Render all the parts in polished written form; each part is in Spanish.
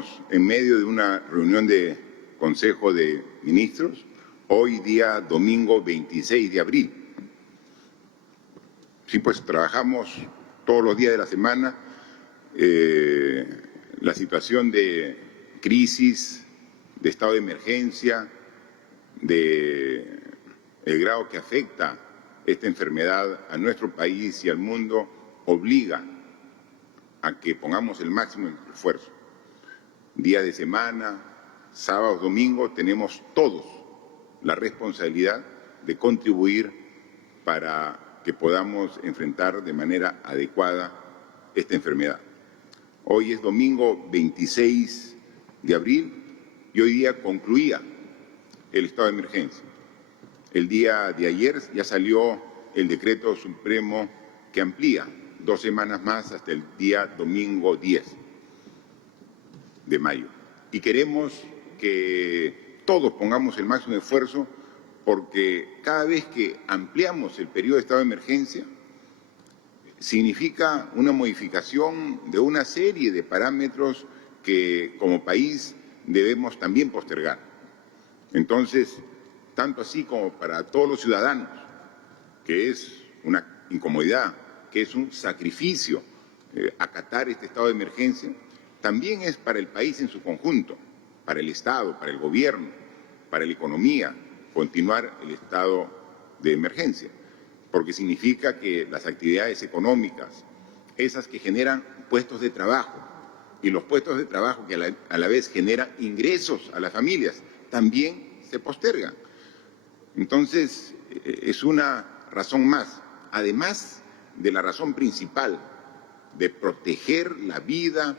Estamos en medio de una reunión de Consejo de Ministros, hoy día domingo 26 de abril. Sí, pues trabajamos todos los días de la semana. La situación de crisis, de estado de emergencia, de el grado que afecta esta enfermedad a nuestro país y al mundo, obliga a que pongamos el máximo esfuerzo. Días de semana, sábados, domingos, tenemos todos la responsabilidad de contribuir para que podamos enfrentar de manera adecuada esta enfermedad. Hoy es domingo 26 de abril y hoy día concluía el estado de emergencia. El día de ayer ya salió el decreto supremo que amplía 2 semanas más hasta el día domingo 10 de mayo. Y queremos que todos pongamos el máximo esfuerzo porque cada vez que ampliamos el periodo de estado de emergencia significa una modificación de una serie de parámetros que como país debemos también postergar. Entonces, tanto así como para todos los ciudadanos, que es una incomodidad, que es un sacrificio acatar este estado de emergencia, también es para el país en su conjunto, para el Estado, para el gobierno, para la economía, continuar el estado de emergencia, porque significa que las actividades económicas, esas que generan puestos de trabajo, y los puestos de trabajo que a la vez generan ingresos a las familias, también se postergan. Entonces, es una razón más, además de la razón principal de proteger la vida,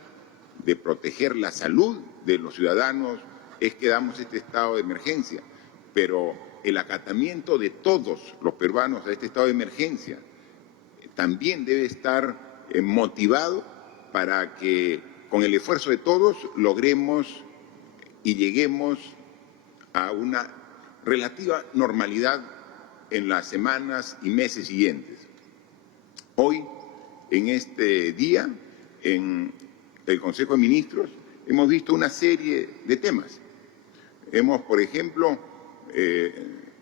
de proteger la salud de los ciudadanos, es que damos este estado de emergencia. Pero el acatamiento de todos los peruanos a este estado de emergencia también debe estar motivado para que con el esfuerzo de todos logremos y lleguemos a una relativa normalidad en las semanas y meses siguientes. Hoy, en este día, en el Consejo de Ministros, hemos visto una serie de temas. Hemos, por ejemplo,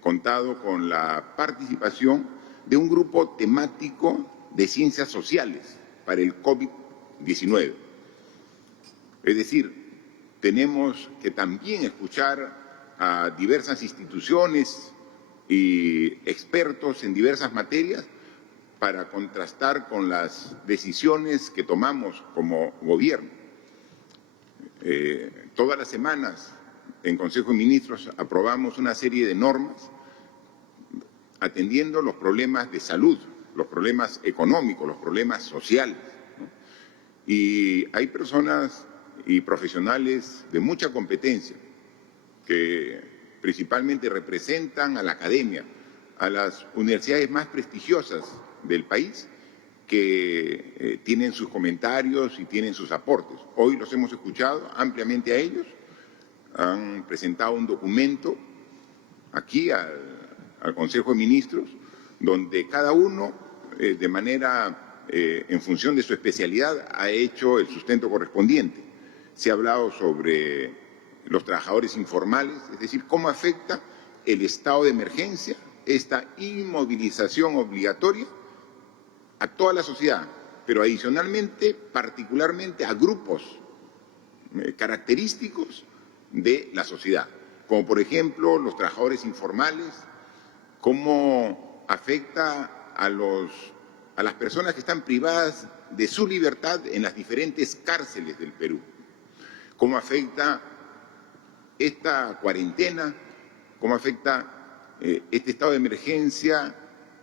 contado con la participación de un grupo temático de ciencias sociales para el COVID-19. Es decir, tenemos que también escuchar a diversas instituciones y expertos en diversas materias para contrastar con las decisiones que tomamos como gobierno. Todas las semanas en Consejo de Ministros aprobamos una serie de normas atendiendo los problemas de salud, los problemas económicos, los problemas sociales, ¿no? Y hay personas y profesionales de mucha competencia que principalmente representan a la academia, a las universidades más prestigiosas del país, que tienen sus comentarios y tienen sus aportes. Hoy los hemos escuchado ampliamente a ellos, han presentado un documento aquí al Consejo de Ministros, donde cada uno, de manera, en función de su especialidad, ha hecho el sustento correspondiente. Se ha hablado sobre los trabajadores informales, es decir, cómo afecta el estado de emergencia, esta inmovilización obligatoria a toda la sociedad, pero adicionalmente, particularmente a grupos característicos de la sociedad, como por ejemplo los trabajadores informales, cómo afecta a las personas que están privadas de su libertad en las diferentes cárceles del Perú, cómo afecta esta cuarentena, cómo afecta este estado de emergencia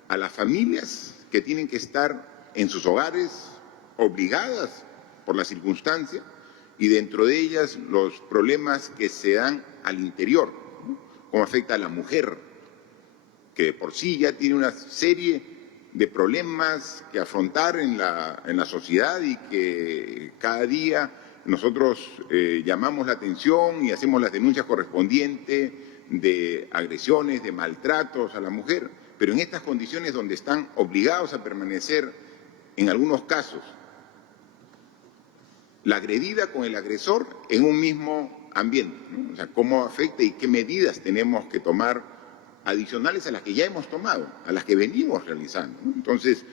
a las familias que tienen que estar en sus hogares obligadas por la circunstancia y dentro de ellas los problemas que se dan al interior, ¿no? Cómo afecta a la mujer, que de por sí ya tiene una serie de problemas que afrontar en la sociedad y que cada día nosotros llamamos la atención y hacemos las denuncias correspondientes de agresiones, de maltratos a la mujer, pero en estas condiciones donde están obligados a permanecer, en algunos casos, la agredida con el agresor en un mismo ambiente, ¿no? O sea, cómo afecta y qué medidas tenemos que tomar adicionales a las que ya hemos tomado, a las que venimos realizando, ¿no? Entonces,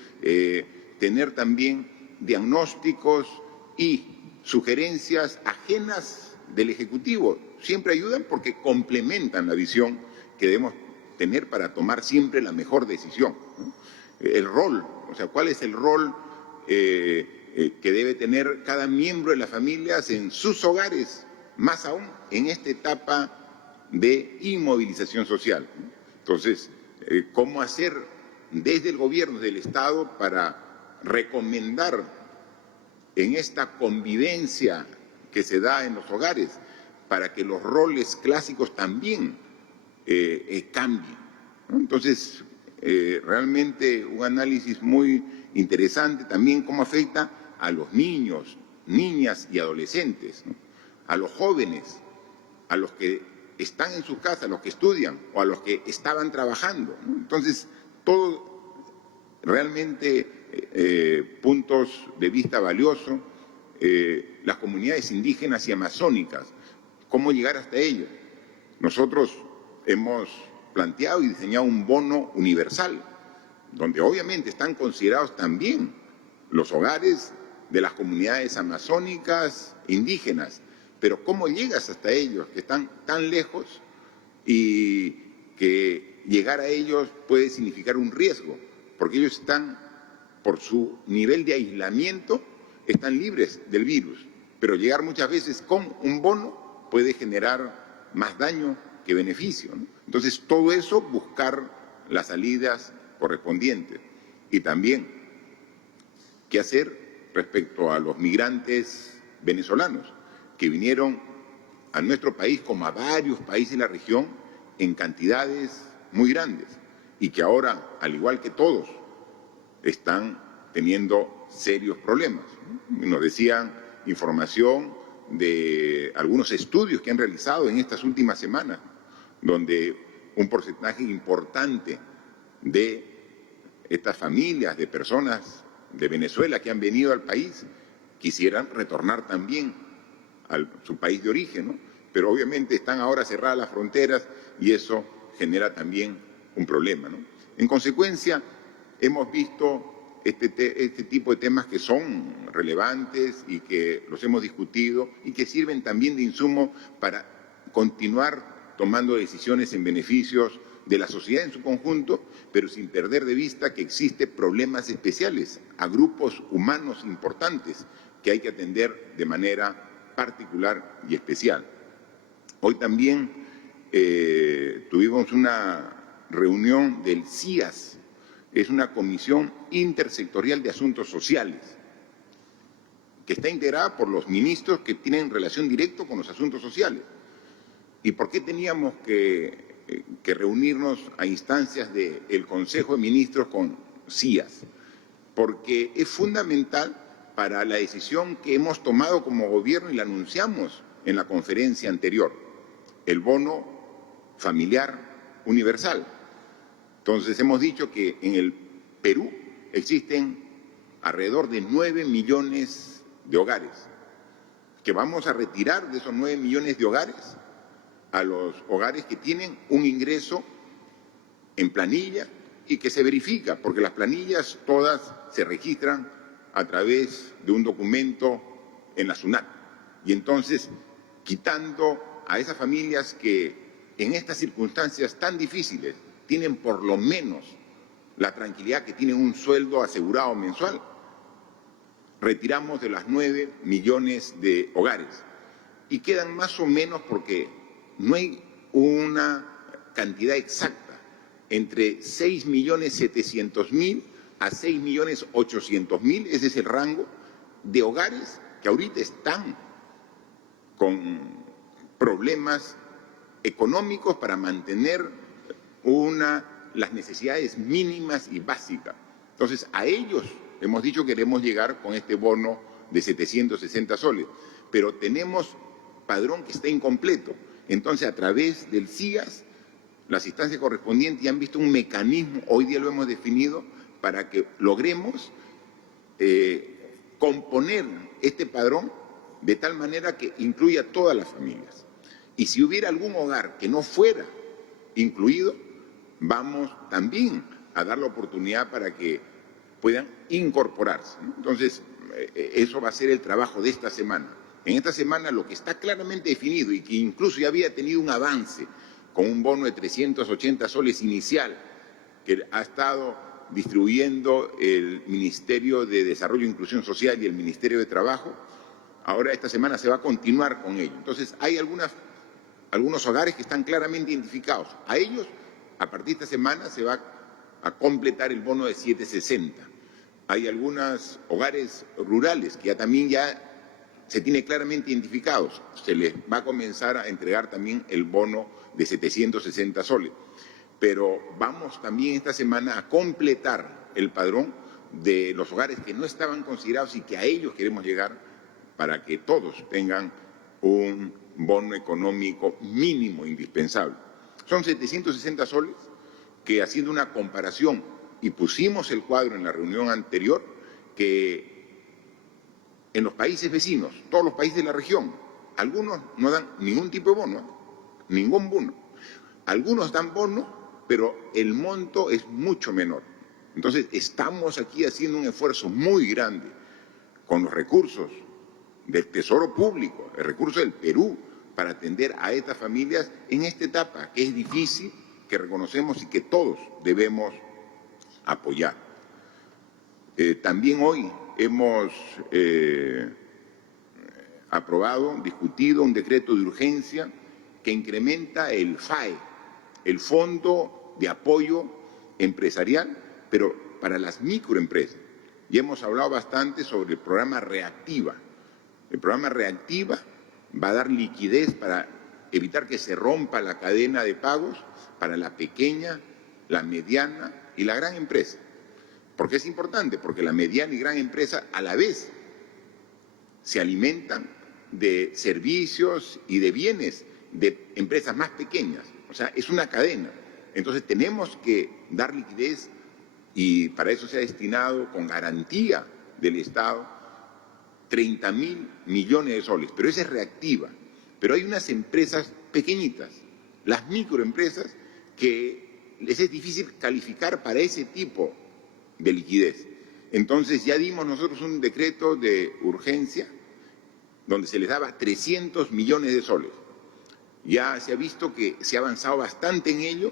tener también diagnósticos y sugerencias ajenas del Ejecutivo siempre ayudan porque complementan la visión que debemos tener para tomar siempre la mejor decisión, ¿no? El rol, o sea, ¿cuál es el rol que debe tener cada miembro de las familias en sus hogares, más aún en esta etapa de inmovilización social? Entonces, ¿cómo hacer desde el gobierno, desde el Estado, para recomendar en esta convivencia que se da en los hogares, para que los roles clásicos también cambien, ¿no? Entonces, realmente un análisis muy interesante también cómo afecta a los niños, niñas y adolescentes, ¿no? A los jóvenes, a los que están en sus casas, a los que estudian o a los que estaban trabajando, ¿no? Entonces, todo realmente puntos de vista valiosos, las comunidades indígenas y amazónicas, cómo llegar hasta ellas. Nosotros hemos planteado y diseñado un bono universal, donde obviamente están considerados también los hogares de las comunidades amazónicas indígenas, pero ¿cómo llegas hasta ellos que están tan lejos y que llegar a ellos puede significar un riesgo? Porque ellos están, por su nivel de aislamiento, están libres del virus, pero llegar muchas veces con un bono puede generar más daño que beneficio, ¿no? Entonces, todo eso, buscar las salidas correspondientes. Y también, ¿qué hacer respecto a los migrantes venezolanos que vinieron a nuestro país, como a varios países de la región, en cantidades muy grandes y que ahora, al igual que todos, están teniendo serios problemas, ¿no? Nos decían información de algunos estudios que han realizado en estas últimas semanas, donde un porcentaje importante de estas familias, de personas de Venezuela que han venido al país, quisieran retornar también a su país de origen, ¿no? Pero obviamente están ahora cerradas las fronteras y eso genera también un problema, ¿no? En consecuencia, hemos visto este tipo de temas que son relevantes y que los hemos discutido y que sirven también de insumo para continuar tomando decisiones en beneficios de la sociedad en su conjunto, pero sin perder de vista que existen problemas especiales a grupos humanos importantes que hay que atender de manera particular y especial. Hoy también tuvimos una reunión del CIAS, es una comisión intersectorial de asuntos sociales, que está integrada por los ministros que tienen relación directa con los asuntos sociales. ¿Y por qué teníamos que reunirnos a instancias del Consejo de Ministros con CIAS? Porque es fundamental para la decisión que hemos tomado como gobierno y la anunciamos en la conferencia anterior, el bono familiar universal. Entonces hemos dicho que en el Perú existen alrededor de 9 millones de hogares, que vamos a retirar de esos 9 millones de hogares a los hogares que tienen un ingreso en planilla y que se verifica, porque las planillas todas se registran a través de un documento en la SUNAT. Y entonces, quitando a esas familias que en estas circunstancias tan difíciles tienen por lo menos la tranquilidad que tienen un sueldo asegurado mensual, retiramos de las 9 millones de hogares. Y quedan más o menos, porque no hay una cantidad exacta, entre 6.700.000 a 6.800.000, ese es el rango de hogares que ahorita están con problemas económicos para mantener las necesidades mínimas y básicas. Entonces, a ellos hemos dicho que queremos llegar con este bono de 760 soles, pero tenemos padrón que está incompleto. Entonces, a través del CIAS, las instancias correspondientes ya han visto un mecanismo, hoy día lo hemos definido, para que logremos componer este padrón de tal manera que incluya a todas las familias. Y si hubiera algún hogar que no fuera incluido, vamos también a dar la oportunidad para que puedan incorporarse, ¿no? Entonces, eso va a ser el trabajo de esta semana. En esta semana lo que está claramente definido y que incluso ya había tenido un avance con un bono de 380 soles inicial que ha estado distribuyendo el Ministerio de Desarrollo e Inclusión Social y el Ministerio de Trabajo, ahora esta semana se va a continuar con ello. Entonces, hay algunos hogares que están claramente identificados. A ellos, a partir de esta semana, se va a completar el bono de 760. Hay algunos hogares rurales que ya se tiene claramente identificados. Se les va a comenzar a entregar también el bono de 760 soles. Pero vamos también esta semana a completar el padrón de los hogares que no estaban considerados y que a ellos queremos llegar para que todos tengan un bono económico mínimo indispensable. Son 760 soles que, haciendo una comparación, y pusimos el cuadro en la reunión anterior, que en los países vecinos, todos los países de la región, algunos no dan ningún tipo de bono, ningún bono. Algunos dan bono, pero el monto es mucho menor. Entonces, estamos aquí haciendo un esfuerzo muy grande con los recursos del Tesoro Público, el recurso del Perú, para atender a estas familias en esta etapa, que es difícil, que reconocemos y que todos debemos apoyar. También hoy hemos aprobado, discutido un decreto de urgencia que incrementa el FAE, el Fondo de Apoyo Empresarial, pero para las microempresas. Y hemos hablado bastante sobre el programa Reactiva. El programa Reactiva va a dar liquidez para evitar que se rompa la cadena de pagos para la pequeña, la mediana y la gran empresa. ¿Por qué es importante? Porque la mediana y gran empresa a la vez se alimentan de servicios y de bienes de empresas más pequeñas. O sea, es una cadena. Entonces tenemos que dar liquidez y para eso se ha destinado con garantía del Estado 30.000 millones de soles. Pero esa es reactiva. Pero hay unas empresas pequeñitas, las microempresas, que les es difícil calificar para ese tipo de liquidez. Entonces ya dimos nosotros un decreto de urgencia donde se les daba 300 millones de soles. Ya se ha visto que se ha avanzado bastante en ello,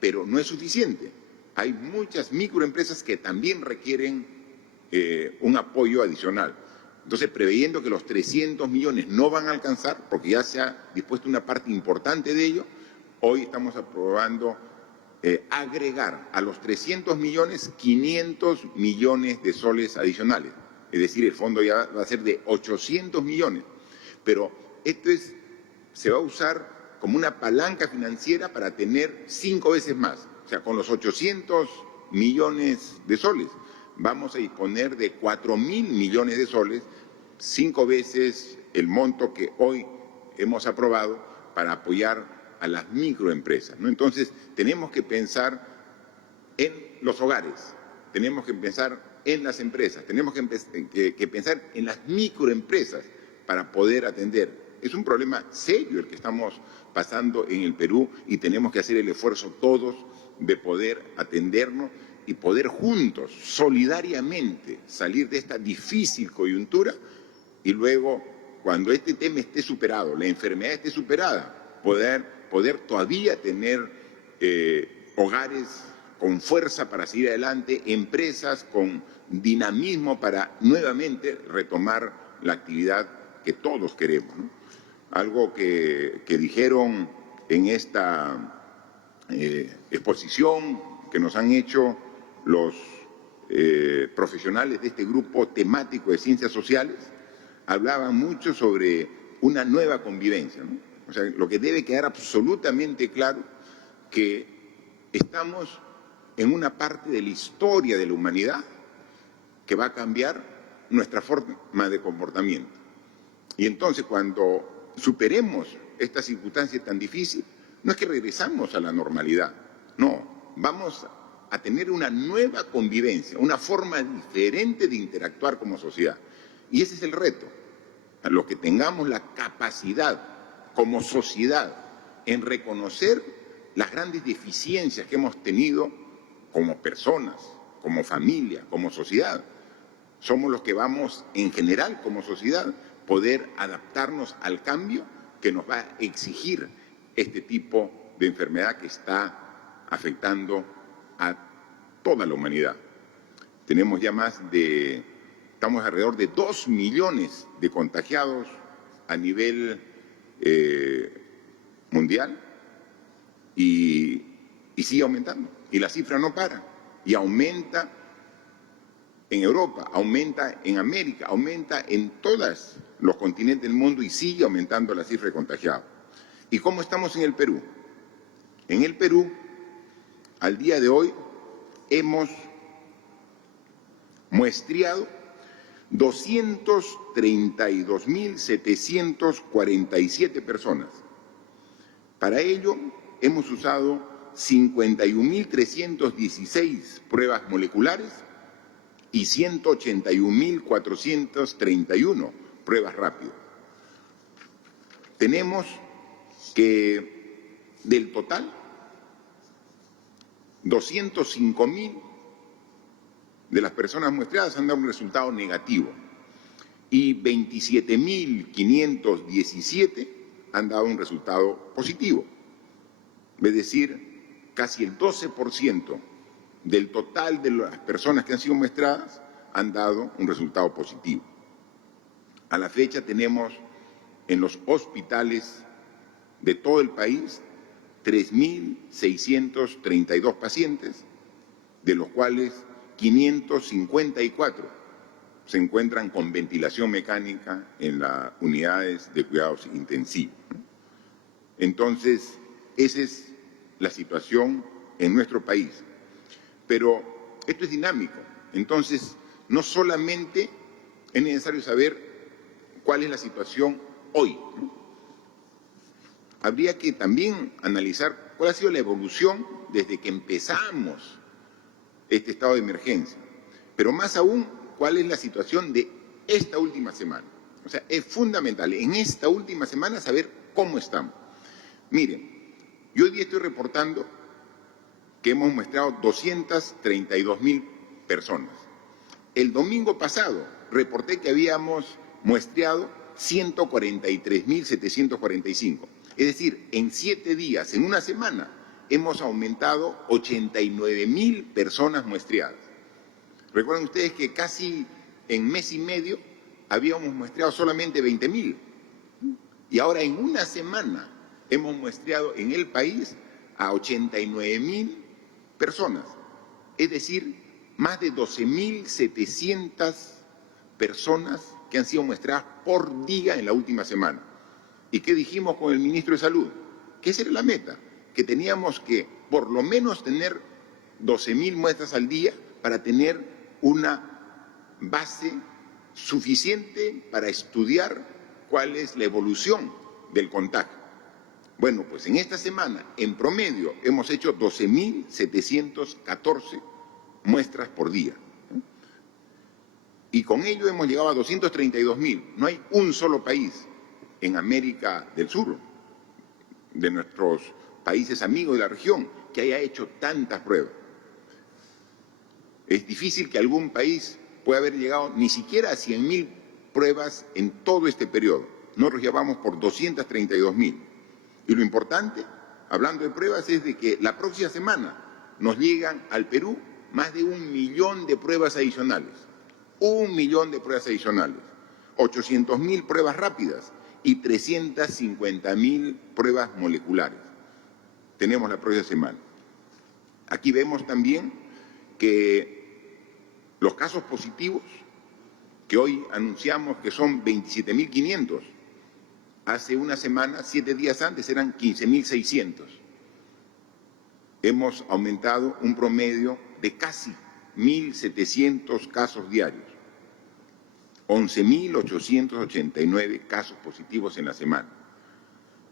pero no es suficiente. Hay muchas microempresas que también requieren un apoyo adicional. Entonces, preveyendo que los 300 millones no van a alcanzar, porque ya se ha dispuesto una parte importante de ello, hoy estamos aprobando agregar a los 300 millones 500 millones de soles adicionales. Es decir, el fondo ya va a ser de 800 millones. Pero esto se va a usar como una palanca financiera para tener 5 veces más. O sea, con los 800 millones de soles vamos a disponer de 4.000 millones de soles, 5 veces el monto que hoy hemos aprobado para apoyar a las microempresas, ¿no? Entonces, tenemos que pensar en los hogares, tenemos que pensar en las empresas, tenemos que pensar en las microempresas para poder atender. Es un problema serio el que estamos pasando en el Perú y tenemos que hacer el esfuerzo todos de poder atendernos y poder juntos, solidariamente, salir de esta difícil coyuntura y luego, cuando este tema esté superado, la enfermedad esté superada, poder todavía tener hogares con fuerza para seguir adelante, empresas con dinamismo para nuevamente retomar la actividad que todos queremos, ¿no? Algo que dijeron en esta exposición que nos han hecho los profesionales de este grupo temático de ciencias sociales, hablaban mucho sobre una nueva convivencia, ¿no? O sea, lo que debe quedar absolutamente claro que estamos en una parte de la historia de la humanidad que va a cambiar nuestra forma de comportamiento. Y entonces, cuando superemos esta circunstancia tan difícil, no es que regresamos a la normalidad, no, vamos a tener una nueva convivencia, una forma diferente de interactuar como sociedad. Y ese es el reto. a los que tengamos la capacidad como sociedad en reconocer las grandes deficiencias que hemos tenido como personas, como familia, como sociedad, somos los que vamos, en general, como sociedad, poder adaptarnos al cambio que nos va a exigir este tipo de enfermedad que está afectando a toda la humanidad. Tenemos ya estamos alrededor de 2 millones de contagiados a nivel mundial y sigue aumentando. Y la cifra no para. Y aumenta en Europa, aumenta en América, aumenta en todos los continentes del mundo y sigue aumentando la cifra de contagiados. ¿Y cómo estamos en el Perú? En el Perú, al día de hoy, hemos muestreado 232.747 personas. Para ello, hemos usado 51.316 pruebas moleculares y 181.431 pruebas rápidas. Tenemos que del total, 205.000 de las personas muestreadas han dado un resultado negativo y 27.517 han dado un resultado positivo. Es decir, casi el 12% del total de las personas que han sido muestradas han dado un resultado positivo. A la fecha tenemos en los hospitales de todo el país 3.632 pacientes, de los cuales 554 se encuentran con ventilación mecánica en las unidades de cuidados intensivos. Entonces, esa es la situación en nuestro país. Pero esto es dinámico, entonces no solamente es necesario saber cuál es la situación hoy, ¿no? Habría que también analizar cuál ha sido la evolución desde que empezamos este estado de emergencia, pero más aún, cuál es la situación de esta última semana. O sea, es fundamental en esta última semana saber cómo estamos. Miren, yo hoy día estoy reportando que hemos muestrado 232.000 personas. El domingo pasado reporté que habíamos muestreado 143.745. Es decir, en 7 días, en una semana, hemos aumentado 89.000 personas muestreadas. Recuerden ustedes que casi en mes y medio habíamos muestreado solamente 20.000. Y ahora en una semana hemos muestreado en el país a 89.000 personas. Es decir, más de 12.700 personas que han sido muestreadas por día en la última semana. ¿Y qué dijimos con el ministro de Salud? Que esa era la meta, que teníamos que por lo menos tener 12.000 muestras al día para tener una base suficiente para estudiar cuál es la evolución del contagio. Bueno, pues en esta semana, en promedio, hemos hecho 12.714 muestras por día. Y con ello hemos llegado a 232.000. No hay un solo país en América del Sur, de nuestros países amigos de la región, que haya hecho tantas pruebas. Es difícil que algún país pueda haber llegado ni siquiera a 100.000 pruebas en todo este periodo. Nosotros ya vamos por 232.000. Y lo importante, hablando de pruebas, es de que la próxima semana nos llegan al Perú más de 1 millón de pruebas adicionales. 1 millón de pruebas adicionales. 800.000 pruebas rápidas y 350.000 pruebas moleculares. Tenemos la próxima semana. Aquí vemos también que los casos positivos, que hoy anunciamos que son 27.500, hace una semana, 7 días antes, eran 15.600. Hemos aumentado un promedio de casi 1.700 casos diarios. 11.889 casos positivos en la semana.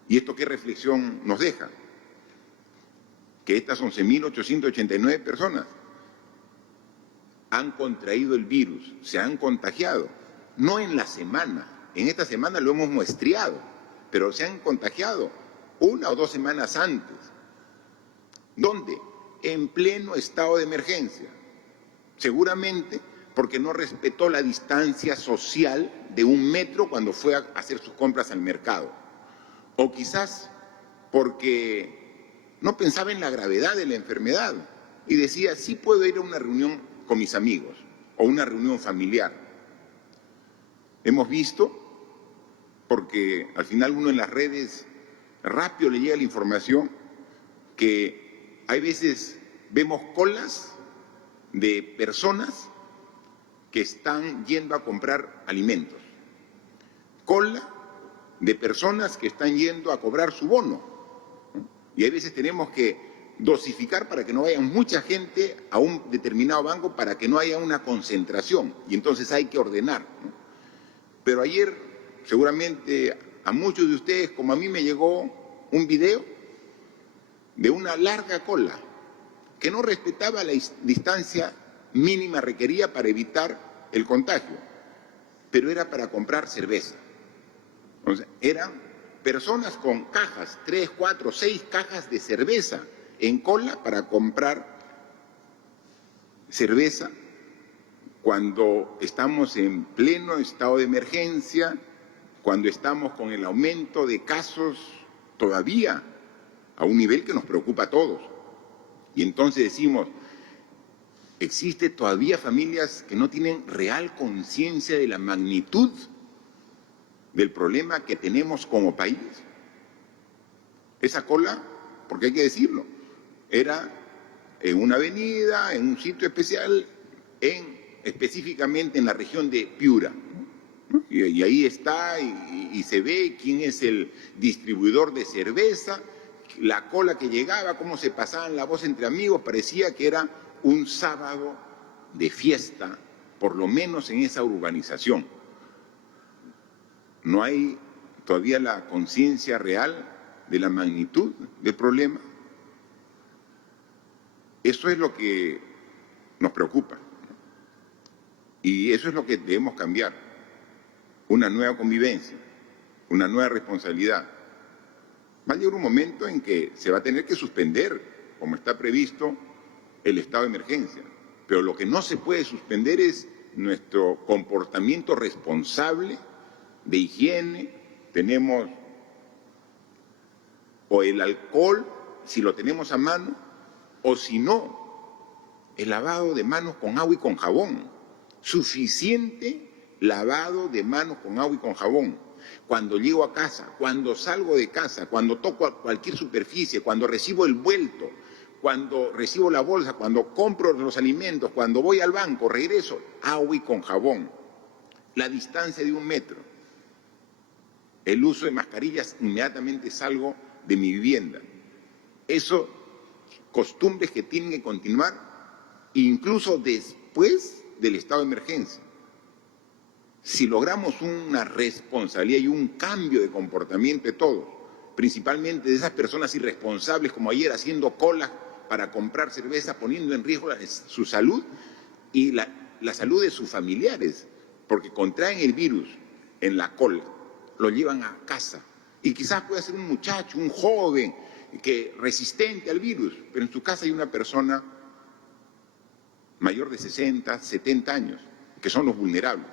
¿Y esto qué reflexión nos deja? Que estas 11.889 personas han contraído el virus, se han contagiado, no en la semana, En esta semana lo hemos muestreado, pero se han contagiado 1 o 2 semanas antes. ¿Dónde? En pleno estado de emergencia. Seguramente porque no respetó la distancia social de 1 metro cuando fue a hacer sus compras al mercado. O quizás porque no pensaba en la gravedad de la enfermedad y decía, sí puedo ir a una reunión con mis amigos o una reunión familiar. Hemos visto, porque al final uno en las redes rápido le llega la información, que hay veces vemos colas de personas que están yendo a comprar alimentos, cola de personas que están yendo a cobrar su bono. Y hay veces tenemos que dosificar para que no vaya mucha gente a un determinado banco para que no haya una concentración. Y entonces hay que ordenar. Pero ayer, seguramente a muchos de ustedes, como a mí, me llegó un video de una larga cola que no respetaba la distancia mínima requerida para evitar el contagio, pero era para comprar cerveza. Entonces, eran personas con cajas, 3, 4, 6 cajas de cerveza en cola para comprar cerveza cuando estamos en pleno estado de emergencia, cuando estamos con el aumento de casos todavía a un nivel que nos preocupa a todos. Y entonces decimos, ¿existe todavía familias que no tienen real conciencia de la magnitud del problema que tenemos como país? Esa cola, porque hay que decirlo, era en una avenida, en un sitio especial, específicamente en la región de Piura. Y ahí está, y se ve quién es el distribuidor de cerveza, la cola que llegaba, cómo se pasaban la voz entre amigos, parecía que era un sábado de fiesta, por lo menos en esa urbanización. No hay todavía la conciencia real de la magnitud del problema. Eso es lo que nos preocupa. Y eso es lo que debemos cambiar. Una nueva convivencia, una nueva responsabilidad. Va a llegar un momento en que se va a tener que suspender, como está previsto, el estado de emergencia. Pero lo que no se puede suspender es nuestro comportamiento responsable de higiene. Tenemos o el alcohol, si lo tenemos a mano, o si no, el lavado de manos con agua y con jabón. Suficiente lavado de manos con agua y con jabón. Cuando llego a casa, cuando salgo de casa, cuando toco cualquier superficie, cuando recibo el vuelto, cuando recibo la bolsa, cuando compro los alimentos, cuando voy al banco, regreso, agua y con jabón. La distancia de 1 metro. El uso de mascarillas, inmediatamente salgo de mi vivienda. Eso, costumbres que tienen que continuar incluso después del estado de emergencia. Si logramos una responsabilidad y un cambio de comportamiento de todos, principalmente de esas personas irresponsables como ayer haciendo colas para comprar cerveza, poniendo en riesgo su salud y la salud de sus familiares, porque contraen el virus en la cola, lo llevan a casa. Y quizás pueda ser un muchacho, un joven, resistente al virus, pero en su casa hay una persona mayor de 60, 70 años, que son los vulnerables.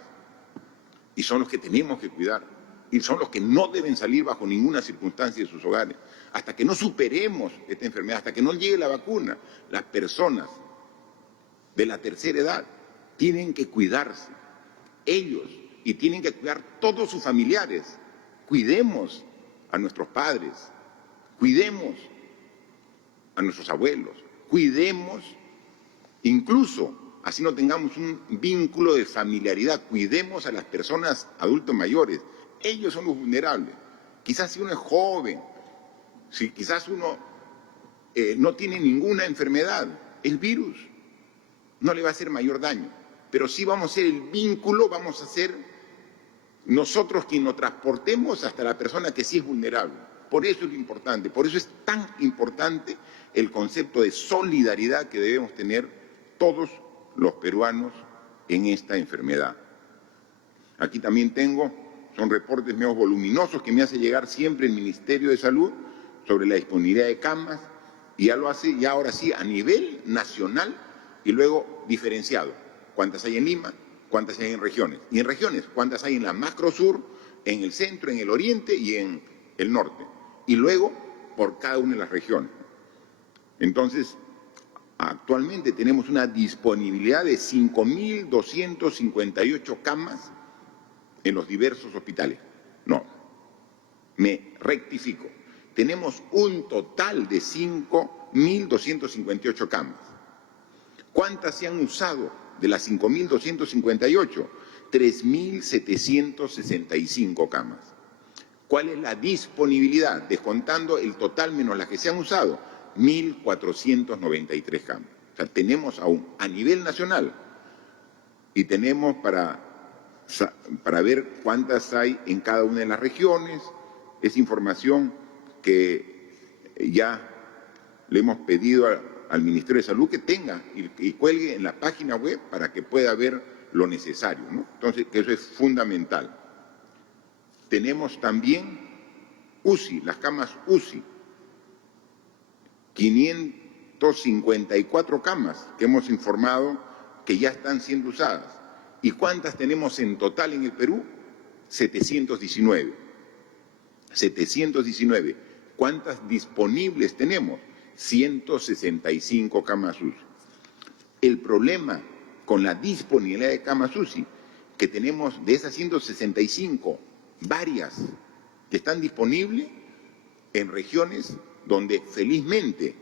Y son los que tenemos que cuidar. Y son los que no deben salir bajo ninguna circunstancia de sus hogares. Hasta que no superemos esta enfermedad, hasta que no llegue la vacuna, las personas de la tercera edad tienen que cuidarse. Ellos, y tienen que cuidar todos sus familiares. Cuidemos a nuestros padres, cuidemos a nuestros abuelos, cuidemos incluso, así no tengamos un vínculo de familiaridad, cuidemos a las personas adultos mayores. Ellos son los vulnerables. Quizás si uno es joven, si quizás uno no tiene ninguna enfermedad, el virus no le va a hacer mayor daño. Pero sí vamos a hacer el vínculo, vamos a ser nosotros quien lo transportemos hasta la persona que sí es vulnerable. Por eso es lo importante, por eso es tan importante el concepto de solidaridad que debemos tener todos los peruanos en esta enfermedad. Aquí también tengo son reportes medio voluminosos que me hace llegar siempre el Ministerio de Salud sobre la disponibilidad de camas, y ya lo hace ya ahora sí a nivel nacional y luego diferenciado. ¿Cuántas hay en Lima? ¿Cuántas hay en regiones? Y en regiones, ¿cuántas hay en la macro sur, en el centro, en el oriente y en el norte? Y luego por cada una de las regiones. Entonces, actualmente tenemos una disponibilidad de 5.258 camas en los diversos hospitales. No, me rectifico. Tenemos un total de 5.258 camas. ¿Cuántas se han usado de las 5.258? 3.765 camas. ¿Cuál es la disponibilidad? Descontando el total menos las que se han usado, 1.493 camas. O sea, tenemos aún a nivel nacional y tenemos para ver cuántas hay en cada una de las regiones. Es información que ya le hemos pedido al Ministerio de Salud que tenga y cuelgue en la página web para que pueda ver lo necesario, ¿no? Entonces, eso es fundamental. Tenemos también UCI, las camas UCI, 554 camas que hemos informado que ya están siendo usadas. ¿Y cuántas tenemos en total en el Perú? 719. 719. ¿Cuántas disponibles tenemos? 165 camas UCI. El problema con la disponibilidad de camas UCI, que tenemos de esas 165, varias que están disponibles en regiones donde felizmente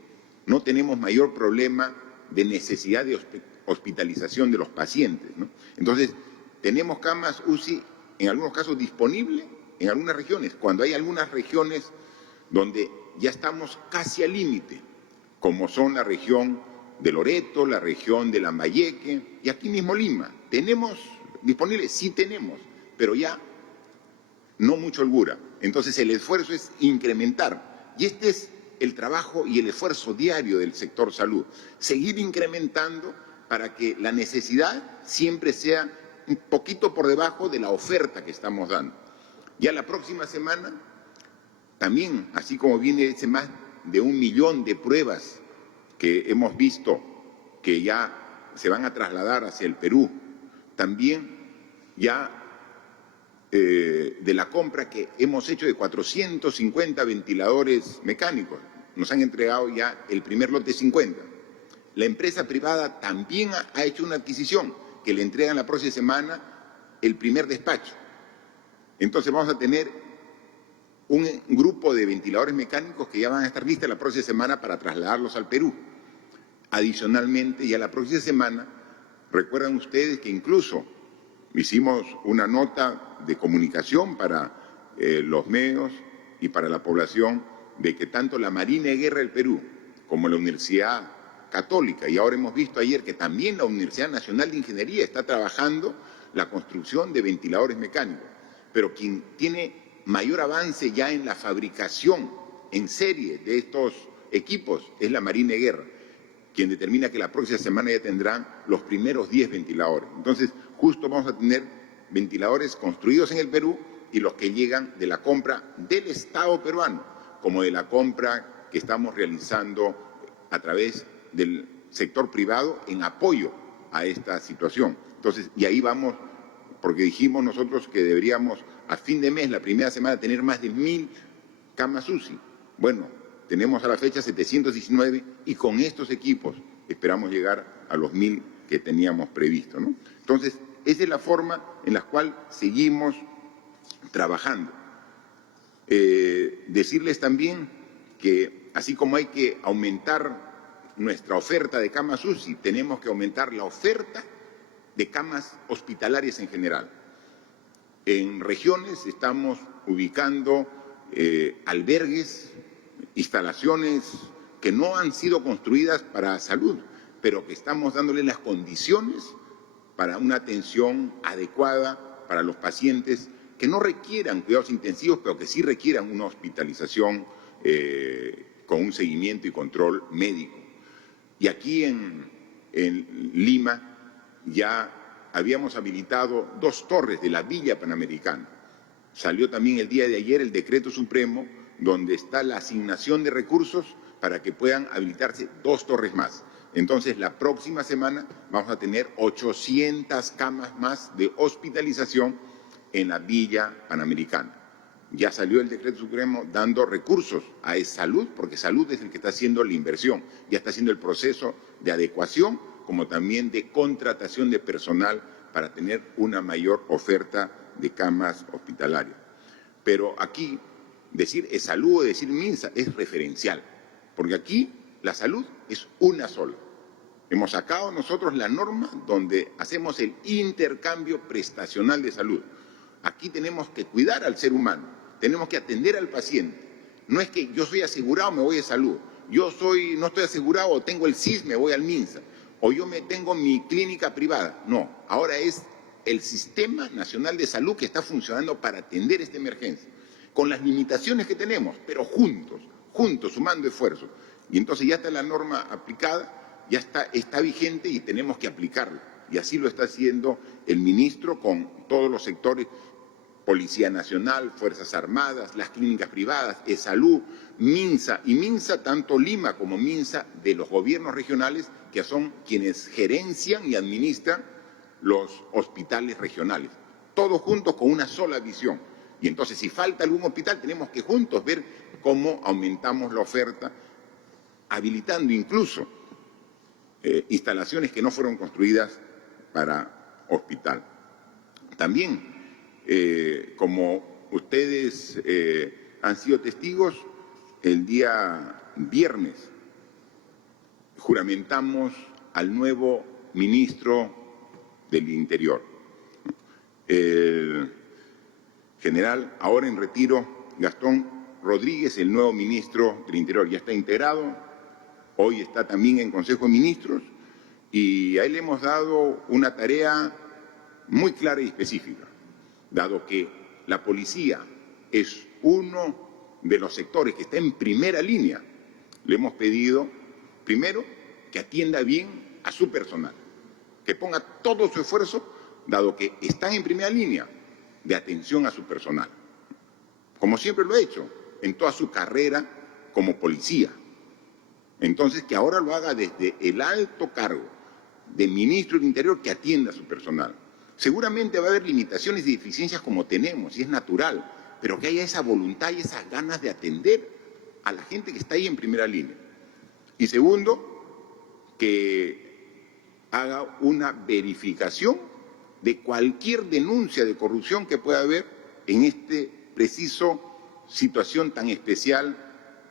no tenemos mayor problema de necesidad de hospitalización de los pacientes, ¿no? Entonces, tenemos camas UCI en algunos casos disponibles en algunas regiones, cuando hay algunas regiones donde ya estamos casi al límite, como son la región de Loreto, la región de Lambayeque y aquí mismo Lima. ¿Tenemos disponibles? Sí tenemos, pero ya no mucha holgura. Entonces el esfuerzo es incrementar. Y este es el trabajo y el esfuerzo diario del sector salud. Seguir incrementando para que la necesidad siempre sea un poquito por debajo de la oferta que estamos dando. Ya la próxima semana, también, así como viene ese más de 1 millón de pruebas que hemos visto que ya se van a trasladar hacia el Perú, también ya de la compra que hemos hecho de 450 ventiladores mecánicos. Nos han entregado ya el primer lote 50. La empresa privada también ha hecho una adquisición que le entregan la próxima semana el primer despacho. Entonces vamos a tener un grupo de ventiladores mecánicos que ya van a estar listos la próxima semana para trasladarlos al Perú. Adicionalmente, ya la próxima semana, recuerdan ustedes que incluso hicimos una nota de comunicación para los medios y para la población de que tanto la Marina de Guerra del Perú como la Universidad Católica, y ahora hemos visto ayer que también la Universidad Nacional de Ingeniería está trabajando la construcción de ventiladores mecánicos, pero quien tiene mayor avance ya en la fabricación en serie de estos equipos es la Marina de Guerra, quien determina que la próxima semana ya tendrán los primeros 10 ventiladores. Entonces, justo vamos a tener ventiladores construidos en el Perú y los que llegan de la compra del Estado peruano, como de la compra que estamos realizando a través del sector privado en apoyo a esta situación. Entonces, y ahí vamos, porque dijimos nosotros que deberíamos a fin de mes, la primera semana, tener más de 1.000 camas UCI. Bueno, tenemos a la fecha 719 y con estos equipos esperamos llegar a los 1.000 que teníamos previsto, ¿no? Entonces, esa es la forma en la cual seguimos trabajando. Decirles también que así como hay que aumentar nuestra oferta de camas UCI, tenemos que aumentar la oferta de camas hospitalarias en general. En regiones estamos ubicando albergues, instalaciones que no han sido construidas para salud, pero que estamos dándole las condiciones para una atención adecuada para los pacientes que no requieran cuidados intensivos, pero que sí requieran una hospitalización con un seguimiento y control médico. Y aquí en Lima ya habíamos habilitado 2 torres de la Villa Panamericana. Salió también el día de ayer el decreto supremo donde está la asignación de recursos para que puedan habilitarse 2 torres más. Entonces, la próxima semana vamos a tener 800 camas más de hospitalización en la Villa Panamericana. Ya salió el decreto supremo dando recursos a salud, porque salud es el que está haciendo la inversión, ya está haciendo el proceso de adecuación, como también de contratación de personal para tener una mayor oferta de camas hospitalarias. Pero aquí, decir salud o decir MINSA es referencial, porque aquí la salud es una sola. Hemos sacado nosotros la norma donde hacemos el intercambio prestacional de salud. Aquí tenemos que cuidar al ser humano, tenemos que atender al paciente. No es que yo soy asegurado, me voy de salud. No estoy asegurado o tengo el CIS, me voy al MINSA. O yo tengo mi clínica privada. No, ahora es el Sistema Nacional de Salud que está funcionando para atender esta emergencia, con las limitaciones que tenemos, pero juntos, sumando esfuerzos. Y entonces ya está la norma aplicada, ya está vigente y tenemos que aplicarla. Y así lo está haciendo el ministro con todos los sectores, Policía Nacional, Fuerzas Armadas, las clínicas privadas, salud, MINSA, y MINSA, tanto Lima como MINSA de los gobiernos regionales, que son quienes gerencian y administran los hospitales regionales, todos juntos con una sola visión. Y entonces, si falta algún hospital, tenemos que juntos ver cómo aumentamos la oferta, habilitando incluso instalaciones que no fueron construidas para hospital. También, como ustedes han sido testigos, el día viernes juramentamos al nuevo ministro del Interior. El general, ahora en retiro, Gastón Rodríguez, el nuevo ministro del Interior, ya está integrado, hoy está también en Consejo de Ministros, y a él le hemos dado una tarea muy clara y específica. Dado que la policía es uno de los sectores que está en primera línea, le hemos pedido, primero, que atienda bien a su personal, que ponga todo su esfuerzo, dado que están en primera línea, de atención a su personal, como siempre lo ha hecho en toda su carrera como policía. Entonces, que ahora lo haga desde el alto cargo de ministro del Interior, que atienda a su personal. Seguramente va a haber limitaciones y deficiencias como tenemos, y es natural, pero que haya esa voluntad y esas ganas de atender a la gente que está ahí en primera línea. Y segundo, que haga una verificación de cualquier denuncia de corrupción que pueda haber en este preciso situación tan especial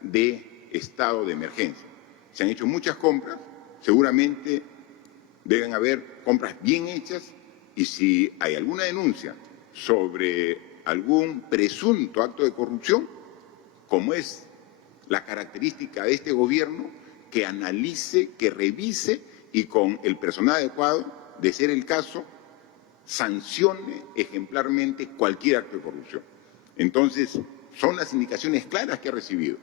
de estado de emergencia. Se han hecho muchas compras, seguramente deben haber compras bien hechas, y si hay alguna denuncia sobre algún presunto acto de corrupción, como es la característica de este gobierno, que analice, que revise y con el personal adecuado, de ser el caso, sancione ejemplarmente cualquier acto de corrupción. Entonces, son las indicaciones claras que ha recibido.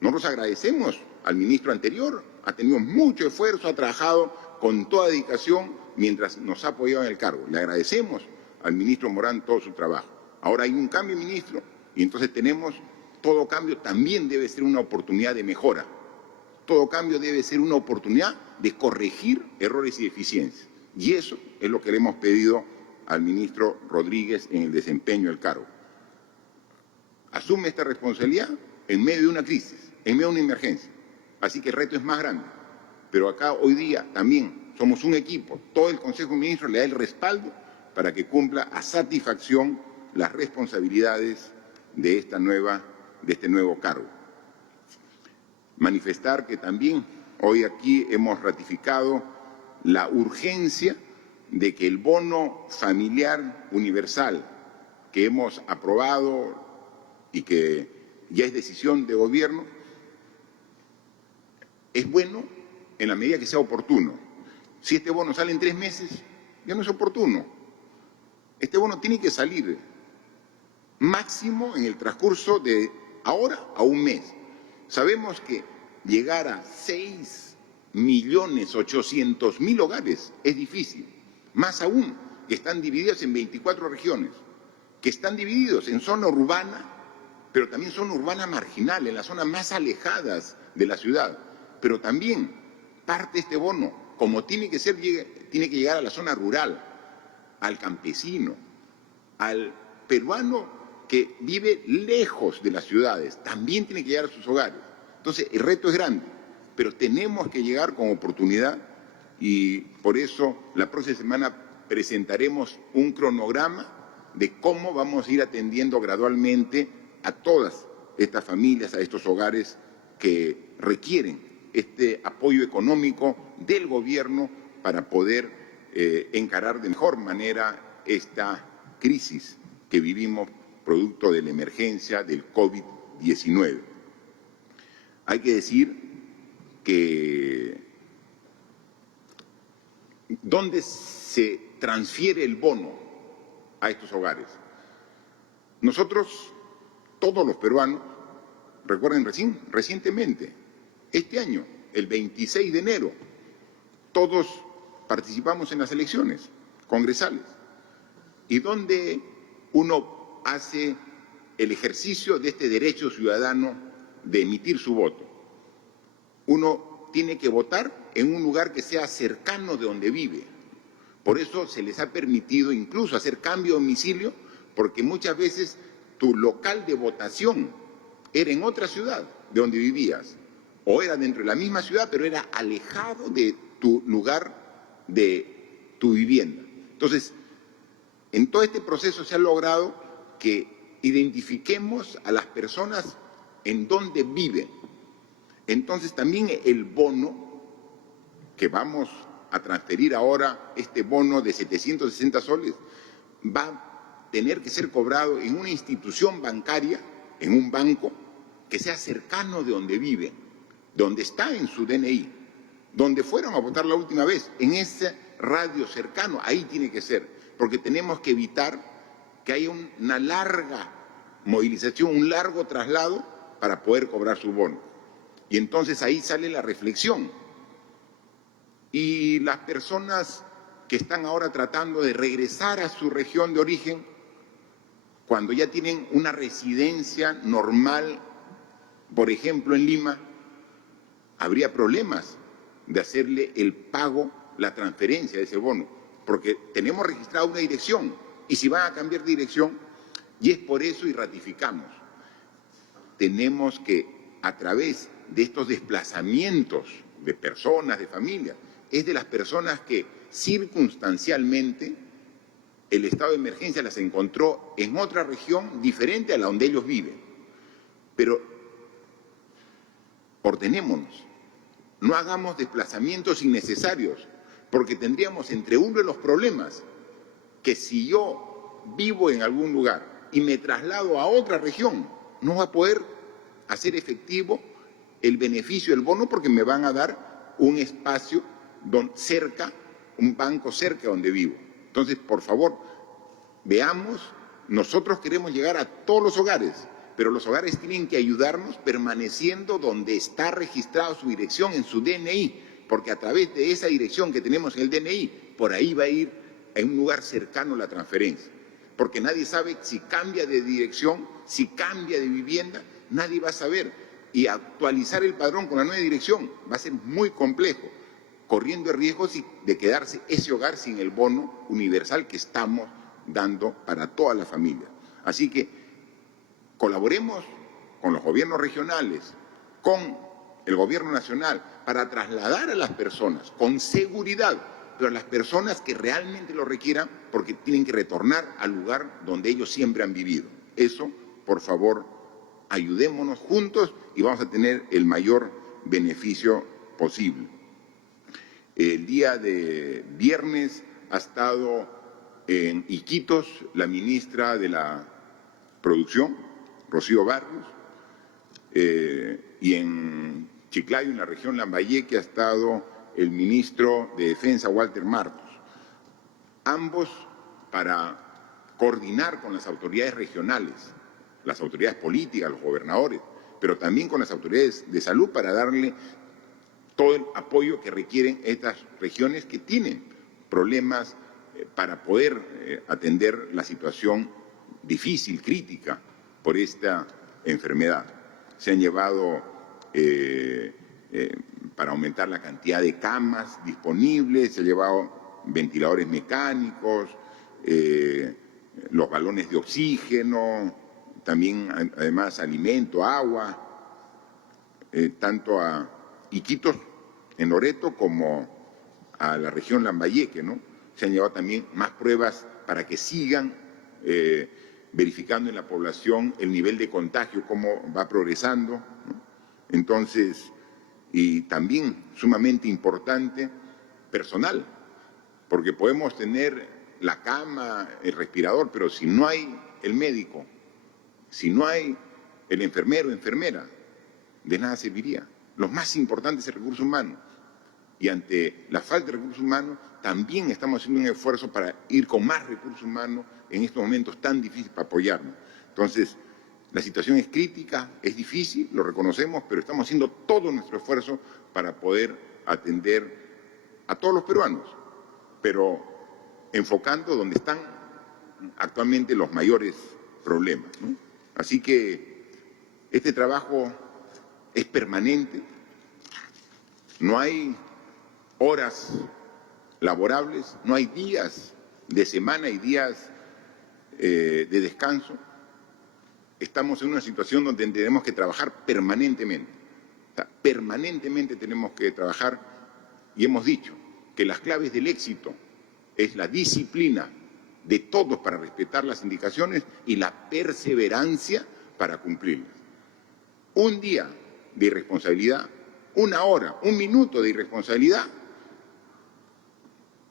Nosotros agradecemos al ministro anterior, ha tenido mucho esfuerzo, ha trabajado con toda dedicación mientras nos ha apoyado en el cargo. Le agradecemos al ministro Morán todo su trabajo. Ahora hay un cambio de ministro y entonces todo cambio también debe ser una oportunidad de mejora. Todo cambio debe ser una oportunidad de corregir errores y deficiencias. Y eso es lo que le hemos pedido al ministro Rodríguez en el desempeño del cargo. Asume esta responsabilidad en medio de una crisis, en medio de una emergencia. Así que el reto es más grande. Pero acá hoy día también somos un equipo. Todo el Consejo de Ministros le da el respaldo para que cumpla a satisfacción las responsabilidades de este nuevo cargo. Manifestar que también hoy aquí hemos ratificado la urgencia de que el bono familiar universal que hemos aprobado y que ya es decisión de gobierno, es bueno en la medida que sea oportuno. Si este bono sale en 3 meses, ya no es oportuno. Este bono tiene que salir máximo en el transcurso de ahora a un mes. Sabemos que llegar a 6.800.000 hogares es difícil, más aún que están divididos en 24 regiones. que están divididos en zona urbana, pero también zona urbana marginal, en las zonas más alejadas de la ciudad. Pero también parte de este bono, como tiene que llegar a la zona rural, al campesino, al peruano que vive lejos de las ciudades, también tiene que llegar a sus hogares. Entonces, el reto es grande, pero tenemos que llegar con oportunidad y por eso la próxima semana presentaremos un cronograma de cómo vamos a ir atendiendo gradualmente a todas estas familias, a estos hogares que requieren este apoyo económico del gobierno para poder encarar de mejor manera esta crisis que vivimos producto de la emergencia del COVID-19. Hay que decir que ¿dónde se transfiere el bono a estos hogares? Nosotros, todos los peruanos, recuerden recientemente, este año, el 26 de enero, todos participamos en las elecciones congresales y donde uno hace el ejercicio de este derecho ciudadano de emitir su voto. Uno tiene que votar en un lugar que sea cercano de donde vive. Por eso se les ha permitido incluso hacer cambio de domicilio, porque muchas veces tu local de votación era en otra ciudad de donde vivías, o era dentro de la misma ciudad, pero era alejado de tu lugar de tu vivienda. Entonces, en todo este proceso se ha logrado que identifiquemos a las personas en donde viven. Entonces, también el bono que vamos a transferir ahora, este bono de 760 soles, va a tener que ser cobrado en una institución bancaria, en un banco, que sea cercano de donde viven, donde está en su DNI, donde fueron a votar la última vez, en ese radio cercano, ahí tiene que ser, porque tenemos que evitar que haya una larga movilización, un largo traslado para poder cobrar su bono. Y entonces ahí sale la reflexión. Y las personas que están ahora tratando de regresar a su región de origen, cuando ya tienen una residencia normal, por ejemplo en Lima, habría problemas de hacerle el pago, la transferencia de ese bono, porque tenemos registrada una dirección y si van a cambiar de dirección, y es por eso y ratificamos, tenemos que a través de estos desplazamientos de personas, de familias, es de las personas que circunstancialmente el estado de emergencia las encontró en otra región diferente a la donde ellos viven. Pero ordenémonos, no hagamos desplazamientos innecesarios, porque tendríamos entre uno de los problemas que si yo vivo en algún lugar y me traslado a otra región, no va a poder hacer efectivo el beneficio del bono porque me van a dar un espacio cerca, un banco cerca donde vivo. Entonces, por favor, veamos, nosotros queremos llegar a todos los hogares, pero los hogares tienen que ayudarnos permaneciendo donde está registrada su dirección en su DNI, porque a través de esa dirección que tenemos en el DNI, por ahí va a ir a un lugar cercano la transferencia. Porque nadie sabe si cambia de dirección, si cambia de vivienda, nadie va a saber. Y actualizar el padrón con la nueva dirección va a ser muy complejo, corriendo el riesgo de quedarse ese hogar sin el bono universal que estamos dando para toda la familia. Así que colaboremos con los gobiernos regionales, con el gobierno nacional, para trasladar a las personas con seguridad, pero a las personas que realmente lo requieran, porque tienen que retornar al lugar donde ellos siempre han vivido. Eso, por favor, ayudémonos juntos y vamos a tener el mayor beneficio posible. El día de viernes ha estado en Iquitos la ministra de la Producción, Rocío Barrios, y en Chiclayo, en la región Lambayeque, ha estado el ministro de Defensa, Walter Martos. Ambos para coordinar con las autoridades regionales, las autoridades políticas, los gobernadores, pero también con las autoridades de salud para darle todo el apoyo que requieren estas regiones que tienen problemas para poder atender la situación difícil, crítica, por esta enfermedad. Se han llevado para aumentar la cantidad de camas disponibles, se han llevado ventiladores mecánicos, los balones de oxígeno, también además alimento, agua, tanto a Iquitos, en Loreto, como a la región Lambayeque, ¿no? Se han llevado también más pruebas para que sigan verificando en la población el nivel de contagio, cómo va progresando, ¿no? Entonces, y también sumamente importante, personal, porque podemos tener la cama, el respirador, pero si no hay el médico, si no hay el enfermero o enfermera, de nada serviría. Lo más importante es el recurso humano. Y ante la falta de recursos humanos, también estamos haciendo un esfuerzo para ir con más recursos humanos en estos momentos tan difíciles para apoyarnos. Entonces, la situación es crítica, es difícil, lo reconocemos, pero estamos haciendo todo nuestro esfuerzo para poder atender a todos los peruanos, pero enfocando donde están actualmente los mayores problemas, ¿no? Así que este trabajo es permanente, no hay horas laborables, no hay días de semana y días de descanso. Estamos en una situación donde tenemos que trabajar permanentemente. O sea, permanentemente tenemos que trabajar y hemos dicho que las claves del éxito es la disciplina de todos para respetar las indicaciones y la perseverancia para cumplirlas. Un día de irresponsabilidad, una hora, un minuto de irresponsabilidad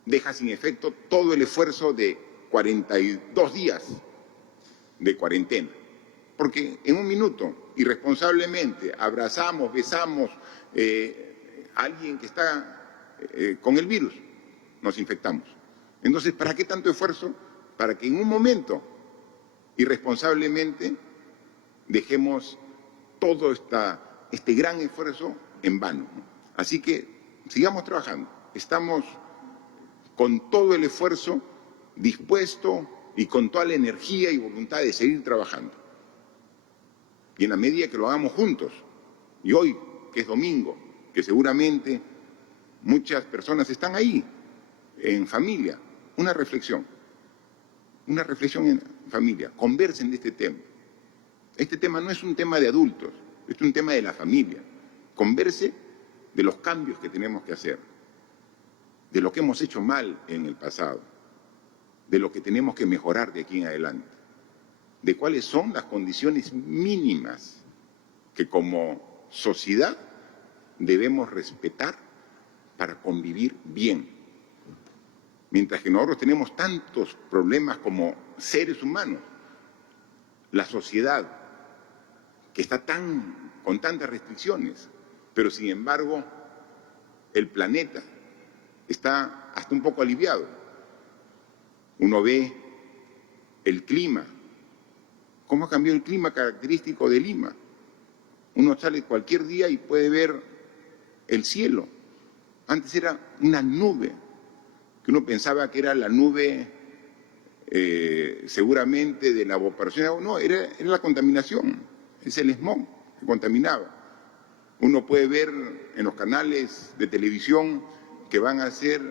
deja sin efecto todo el esfuerzo de 42 días de cuarentena. Porque en un minuto, irresponsablemente, abrazamos, besamos a alguien que está con el virus, nos infectamos. Entonces, ¿para qué tanto esfuerzo? Para que en un momento, irresponsablemente, dejemos todo este gran esfuerzo en vano. Así que sigamos trabajando. Estamos con todo el esfuerzo dispuesto y con toda la energía y voluntad de seguir trabajando. Y en la medida que lo hagamos juntos, y hoy, que es domingo, que seguramente muchas personas están ahí, en familia, una reflexión en familia, conversen de este tema. Este tema no es un tema de adultos, es un tema de la familia. Converse de los cambios que tenemos que hacer, de lo que hemos hecho mal en el pasado, de lo que tenemos que mejorar de aquí en adelante, de cuáles son las condiciones mínimas que como sociedad debemos respetar para convivir bien. Mientras que nosotros tenemos tantos problemas como seres humanos, la sociedad que está con tantas restricciones, pero sin embargo el planeta está hasta un poco aliviado. Uno ve el clima, cómo ha cambiado el clima característico de Lima. Uno sale cualquier día y puede ver el cielo. Antes era una nube, que uno pensaba que era la nube seguramente de la evaporación. No, era la contaminación, es el smog que contaminaba. Uno puede ver en los canales de televisión que van a hacer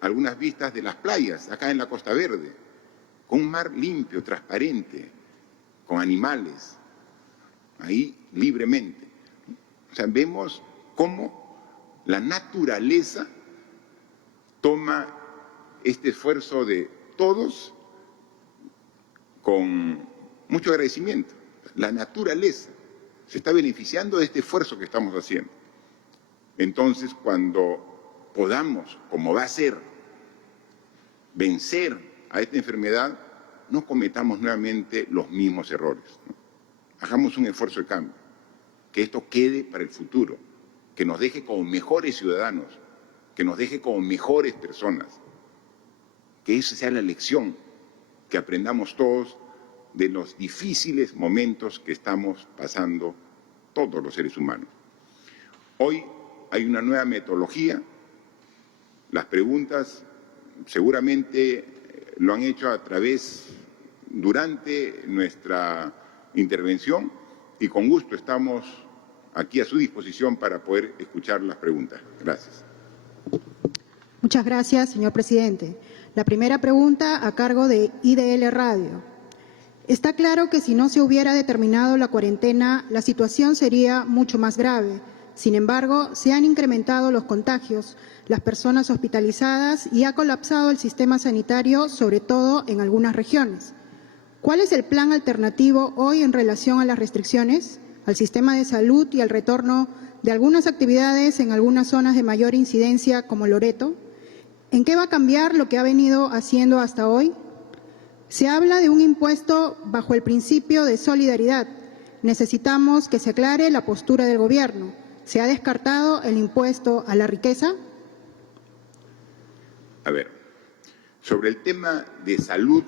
algunas vistas de las playas, acá en la Costa Verde, con un mar limpio, transparente, con animales, ahí libremente. O sea, vemos cómo la naturaleza toma este esfuerzo de todos con mucho agradecimiento. La naturaleza se está beneficiando de este esfuerzo que estamos haciendo. Entonces, cuando podamos, como va a ser, vencer a esta enfermedad, no cometamos nuevamente los mismos errores, ¿no? Hagamos un esfuerzo de cambio, que esto quede para el futuro, que nos deje como mejores ciudadanos, que nos deje como mejores personas, que esa sea la lección, que aprendamos todos de los difíciles momentos que estamos pasando todos los seres humanos. Hoy hay una nueva metodología, las preguntas seguramente lo han hecho a través durante nuestra intervención y con gusto estamos aquí a su disposición para poder escuchar las preguntas. Gracias. Muchas gracias, señor presidente. La primera pregunta a cargo de IDL Radio. Está claro que si no se hubiera determinado la cuarentena, la situación sería mucho más grave. Sin embargo, se han incrementado los contagios, las personas hospitalizadas y ha colapsado el sistema sanitario, sobre todo en algunas regiones. ¿Cuál es el plan alternativo hoy en relación a las restricciones, al sistema de salud y al retorno de algunas actividades en algunas zonas de mayor incidencia como Loreto? ¿En qué va a cambiar lo que ha venido haciendo hasta hoy? Se habla de un impuesto bajo el principio de solidaridad. Necesitamos que se aclare la postura del Gobierno. ¿Se ha descartado el impuesto a la riqueza? A ver, sobre el tema de salud,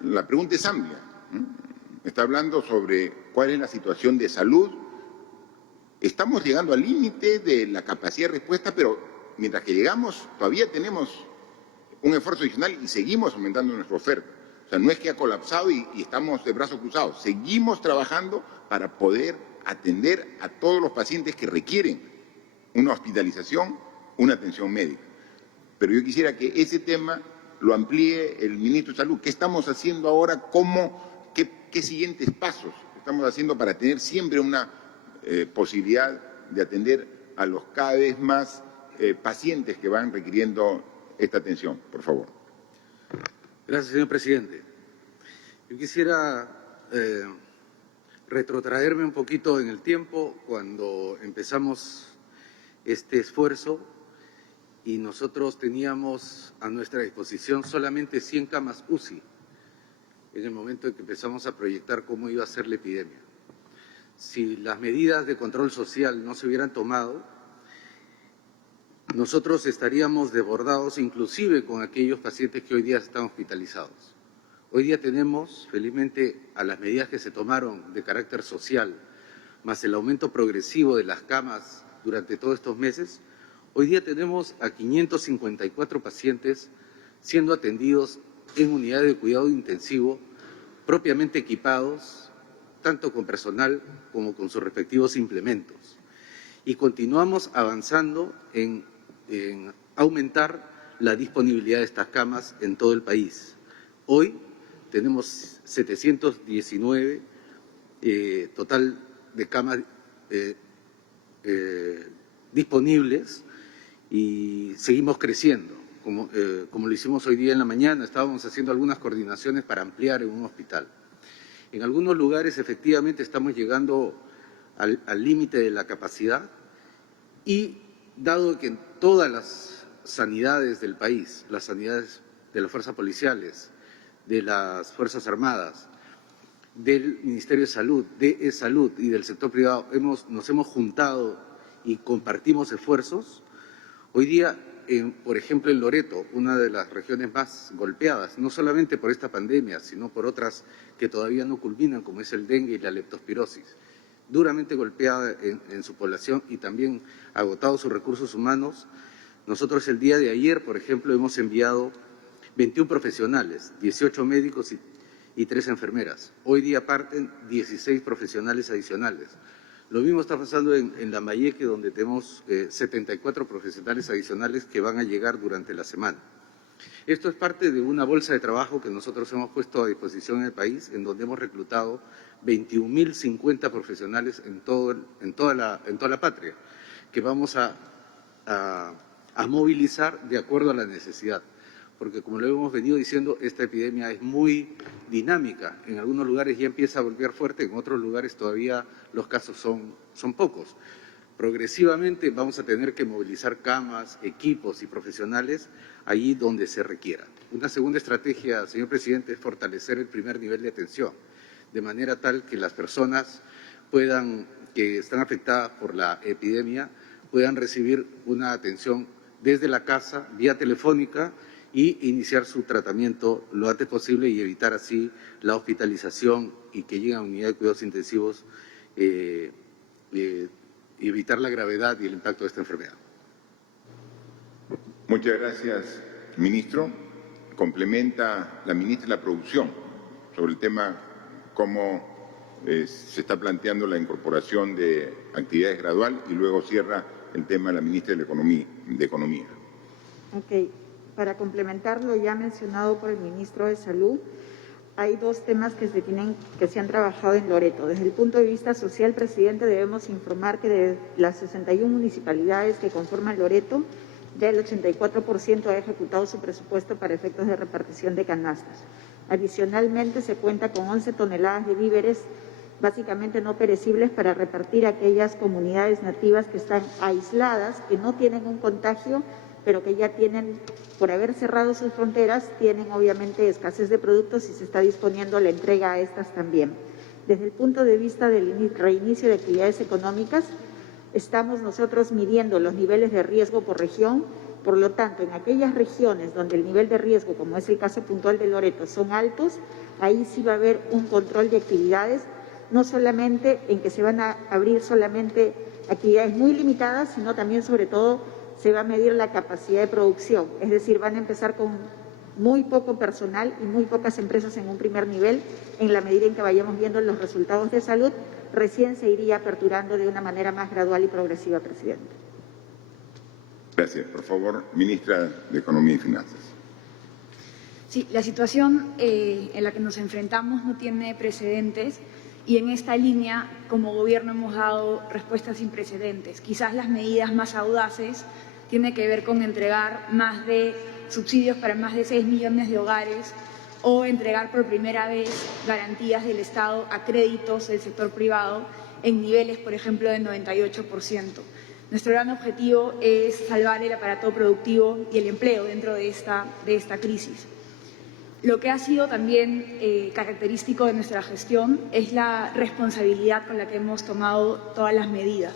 la pregunta es amplia. Está hablando sobre cuál es la situación de salud. Estamos llegando al límite de la capacidad de respuesta, pero mientras que llegamos todavía tenemos un esfuerzo adicional y seguimos aumentando nuestra oferta. O sea, no es que ha colapsado y estamos de brazos cruzados. Seguimos trabajando para poder atender a todos los pacientes que requieren una hospitalización, una atención médica. Pero yo quisiera que ese tema lo amplíe el ministro de Salud. ¿Qué estamos haciendo ahora? ¿Qué siguientes pasos estamos haciendo para tener siempre una posibilidad de atender a los cada vez más pacientes que van requiriendo esta atención, por favor? Gracias, señor presidente. Yo quisiera retrotraerme un poquito en el tiempo cuando empezamos este esfuerzo y nosotros teníamos a nuestra disposición solamente 100 camas UCI en el momento en que empezamos a proyectar cómo iba a ser la epidemia. Si las medidas de control social no se hubieran tomado, nosotros estaríamos desbordados inclusive con aquellos pacientes que hoy día están hospitalizados. Hoy día tenemos, felizmente, a las medidas que se tomaron de carácter social, más el aumento progresivo de las camas durante todos estos meses, hoy día tenemos a 554 pacientes siendo atendidos en unidades de cuidado intensivo propiamente equipados, tanto con personal como con sus respectivos implementos. Y continuamos avanzando en aumentar la disponibilidad de estas camas en todo el país. Hoy tenemos 719 total de camas disponibles y seguimos creciendo. Como lo hicimos hoy día en la mañana, estábamos haciendo algunas coordinaciones para ampliar en un hospital. En algunos lugares efectivamente estamos llegando al límite de la capacidad y dado que en todas las sanidades del país, las sanidades de las fuerzas policiales, de las Fuerzas Armadas, del Ministerio de Salud, de E-Salud y del sector privado, nos hemos juntado y compartimos esfuerzos, hoy día, por ejemplo, en Loreto, una de las regiones más golpeadas, no solamente por esta pandemia, sino por otras que todavía no culminan, como es el dengue y la leptospirosis, duramente golpeada en su población y también agotado sus recursos humanos. Nosotros el día de ayer, por ejemplo, hemos enviado 21 profesionales, 18 médicos y 3 enfermeras. Hoy día parten 16 profesionales adicionales. Lo mismo está pasando en Lambayeque, donde tenemos 74 profesionales adicionales que van a llegar durante la semana. Esto es parte de una bolsa de trabajo que nosotros hemos puesto a disposición en el país, en donde hemos reclutado 21.050 profesionales en toda la patria, que vamos a movilizar de acuerdo a la necesidad. Porque como lo hemos venido diciendo, esta epidemia es muy dinámica. En algunos lugares ya empieza a golpear fuerte, en otros lugares todavía los casos son pocos. Progresivamente vamos a tener que movilizar camas, equipos y profesionales allí donde se requiera. Una segunda estrategia, señor presidente, es fortalecer el primer nivel de atención, de manera tal que las personas que están afectadas por la epidemia puedan recibir una atención desde la casa, vía telefónica, y iniciar su tratamiento lo antes posible y evitar así la hospitalización y que lleguen a unidades de cuidados intensivos y evitar la gravedad y el impacto de esta enfermedad. Muchas gracias, ministro. complementa la ministra de la Producción sobre el tema cómo se está planteando la incorporación de actividades gradual y luego cierra el tema la ministra de Economía. Ok. Para complementar lo ya mencionado por el ministro de Salud, hay dos temas que se han trabajado en Loreto. Desde el punto de vista social, presidente, debemos informar que de las 61 municipalidades que conforman Loreto, ya el 84% ha ejecutado su presupuesto para efectos de repartición de canastas. Adicionalmente, se cuenta con 11 toneladas de víveres, básicamente no perecibles, para repartir a aquellas comunidades nativas que están aisladas, que no tienen un contagio, pero que ya tienen, por haber cerrado sus fronteras, tienen obviamente escasez de productos y se está disponiendo la entrega a estas también. Desde el punto de vista del reinicio de actividades económicas, estamos nosotros midiendo los niveles de riesgo por región. Por lo tanto, en aquellas regiones donde el nivel de riesgo, como es el caso puntual de Loreto, son altos, ahí sí va a haber un control de actividades, no solamente en que se van a abrir solamente actividades muy limitadas, sino también, sobre todo, se va a medir la capacidad de producción. Es decir, van a empezar con muy poco personal y muy pocas empresas en un primer nivel. En la medida en que vayamos viendo los resultados de salud, recién se iría aperturando de una manera más gradual y progresiva, presidente. Gracias. Por favor, ministra de Economía y Finanzas. Sí, la situación en la que nos enfrentamos no tiene precedentes y en esta línea, como gobierno, hemos dado respuestas sin precedentes. Quizás las medidas más audaces tienen que ver con entregar más de subsidios para más de 6 millones de hogares o entregar por primera vez garantías del Estado a créditos del sector privado en niveles, por ejemplo, del 98%. Nuestro gran objetivo es salvar el aparato productivo y el empleo dentro de esta crisis. Lo que ha sido también característico de nuestra gestión es la responsabilidad con la que hemos tomado todas las medidas.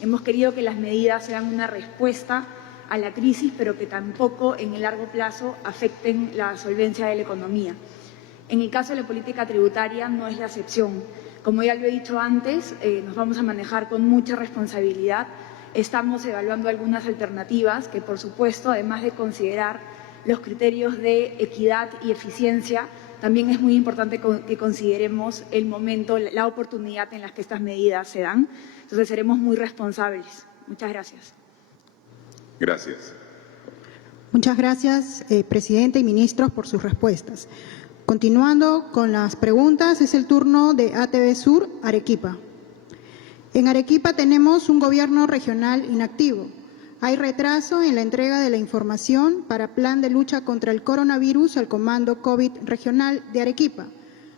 Hemos querido que las medidas sean una respuesta a la crisis, pero que tampoco en el largo plazo afecten la solvencia de la economía. En el caso de la política tributaria no es la excepción. Como ya lo he dicho antes, nos vamos a manejar con mucha responsabilidad. Estamos evaluando algunas alternativas que, por supuesto, además de considerar los criterios de equidad y eficiencia, también es muy importante que consideremos el momento, la oportunidad en la que estas medidas se dan. Entonces, seremos muy responsables. Muchas gracias. Gracias. Muchas gracias, presidente y ministros, por sus respuestas. Continuando con las preguntas, es el turno de ATV Sur, Arequipa. En Arequipa tenemos un gobierno regional inactivo. Hay retraso en la entrega de la información para plan de lucha contra el coronavirus al Comando COVID Regional de Arequipa.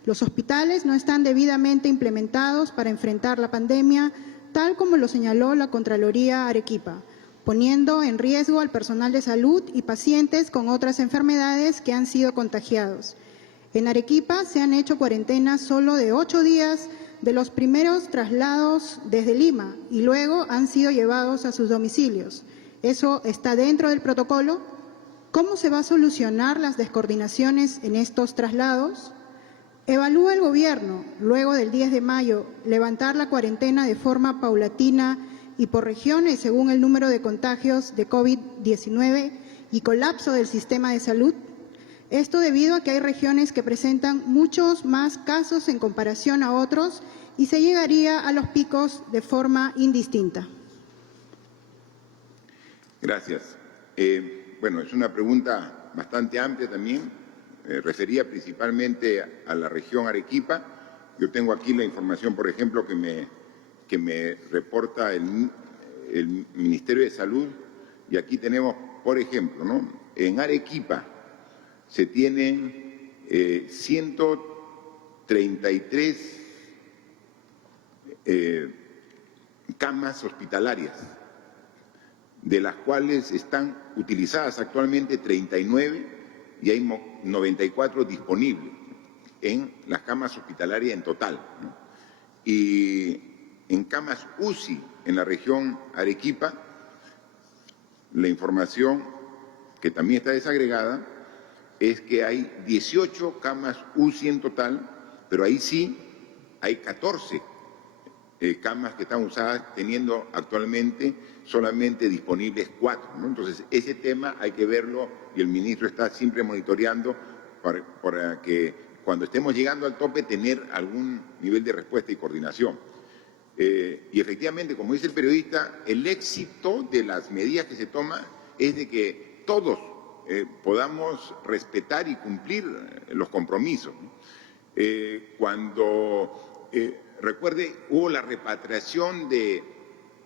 Los hospitales no están debidamente implementados para enfrentar la pandemia, tal como lo señaló la Contraloría Arequipa, poniendo en riesgo al personal de salud y pacientes con otras enfermedades que han sido contagiados. En Arequipa se han hecho cuarentenas solo de 8 días de los primeros traslados desde Lima y luego han sido llevados a sus domicilios. ¿Eso está dentro del protocolo? ¿Cómo se va a solucionar las descoordinaciones en estos traslados? ¿Evalúa el gobierno, luego del 10 de mayo, levantar la cuarentena de forma paulatina y por regiones según el número de contagios de COVID-19 y colapso del sistema de salud? Esto debido a que hay regiones que presentan muchos más casos en comparación a otros y se llegaría a los picos de forma indistinta. Gracias. Bueno, es una pregunta bastante amplia también, refería principalmente a la región Arequipa. Yo tengo aquí la información, por ejemplo, que me reporta el Ministerio de Salud, y aquí tenemos, por ejemplo, ¿no? En Arequipa se tienen 133 camas hospitalarias, de las cuales están utilizadas actualmente 39 y hay 94 disponibles en las camas hospitalarias en total, ¿no? Y en camas UCI en la región Arequipa, la información que también está desagregada es que hay 18 camas UCI en total, pero ahí sí hay 14 camas que están usadas, teniendo actualmente solamente disponibles 4, ¿no? Entonces, ese tema hay que verlo y el ministro está siempre monitoreando para que cuando estemos llegando al tope tener algún nivel de respuesta y coordinación. Y efectivamente, como dice el periodista, el éxito de las medidas que se toman es de que todos podamos respetar y cumplir los compromisos. Recuerde, hubo la repatriación de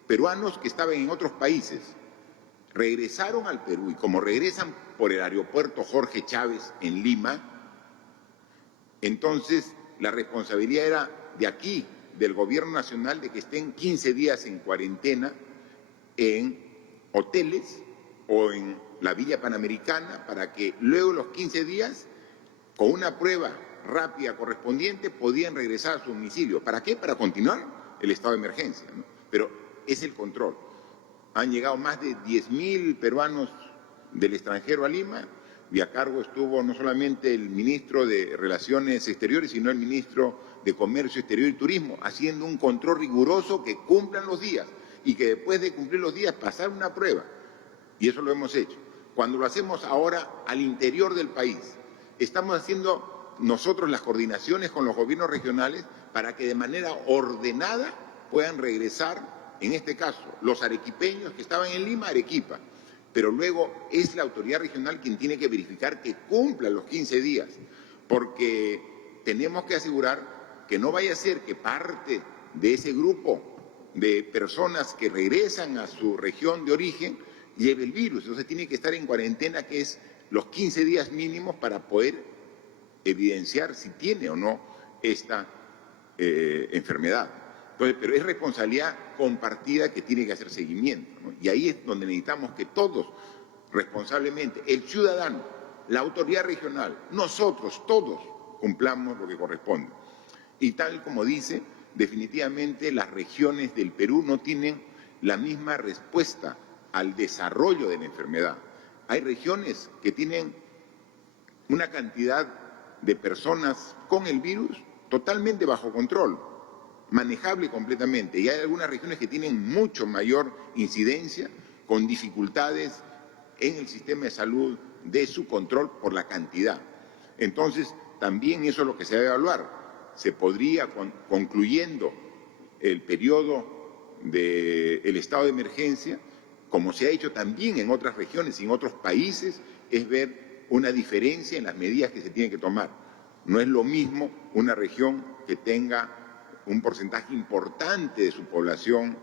peruanos que estaban en otros países, regresaron al Perú y como regresan por el aeropuerto Jorge Chávez en Lima, entonces la responsabilidad era de aquí, del gobierno nacional, de que estén 15 días en cuarentena en hoteles o en la Villa Panamericana para que luego de los 15 días, con una prueba rápida correspondiente, podían regresar a su domicilio. ¿Para qué? Para continuar el estado de emergencia, ¿no? Pero es el control. Han llegado más de 10.000 peruanos del extranjero a Lima y a cargo estuvo no solamente el ministro de Relaciones Exteriores, sino el ministro de Comercio Exterior y Turismo, haciendo un control riguroso que cumplan los días y que después de cumplir los días pasar una prueba. Y eso lo hemos hecho. Cuando lo hacemos ahora al interior del país, estamos haciendo nosotros las coordinaciones con los gobiernos regionales para que de manera ordenada puedan regresar, en este caso, los arequipeños que estaban en Lima, Arequipa. Pero luego es la autoridad regional quien tiene que verificar que cumplan los 15 días, porque tenemos que asegurar que no vaya a ser que parte de ese grupo de personas que regresan a su región de origen lleve el virus. Entonces tiene que estar en cuarentena, que es los 15 días mínimos para poder evidenciar si tiene o no esta enfermedad. Entonces, pero es responsabilidad compartida que tiene que hacer seguimiento, ¿no? Y ahí es donde necesitamos que todos, responsablemente, el ciudadano, la autoridad regional, nosotros, todos, cumplamos lo que corresponde. Y tal como dice, definitivamente las regiones del Perú no tienen la misma respuesta al desarrollo de la enfermedad. Hay regiones que tienen una cantidad de personas con el virus totalmente bajo control, manejable completamente, y hay algunas regiones que tienen mucho mayor incidencia, con dificultades en el sistema de salud de su control por la cantidad. Entonces, también eso es lo que se debe evaluar. Se podría, concluyendo el periodo del estado de emergencia, como se ha hecho también en otras regiones y en otros países, es ver una diferencia en las medidas que se tienen que tomar. No es lo mismo una región que tenga un porcentaje importante de su población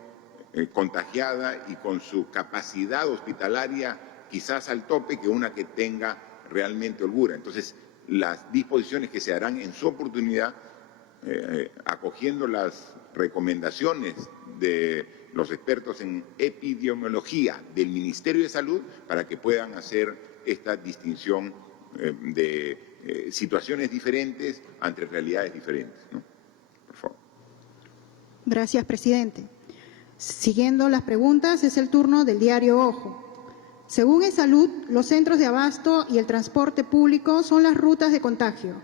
contagiada y con su capacidad hospitalaria quizás al tope, que una que tenga realmente holgura. Entonces, las disposiciones que se harán en su oportunidad, acogiendo las recomendaciones de los expertos en epidemiología del Ministerio de Salud, para que puedan hacer esta distinción de situaciones diferentes ante realidades diferentes, ¿no? Por favor. Gracias, presidente. Siguiendo las preguntas, es el turno del diario Ojo. Según E-Salud, los centros de abasto y el transporte público son las rutas de contagio.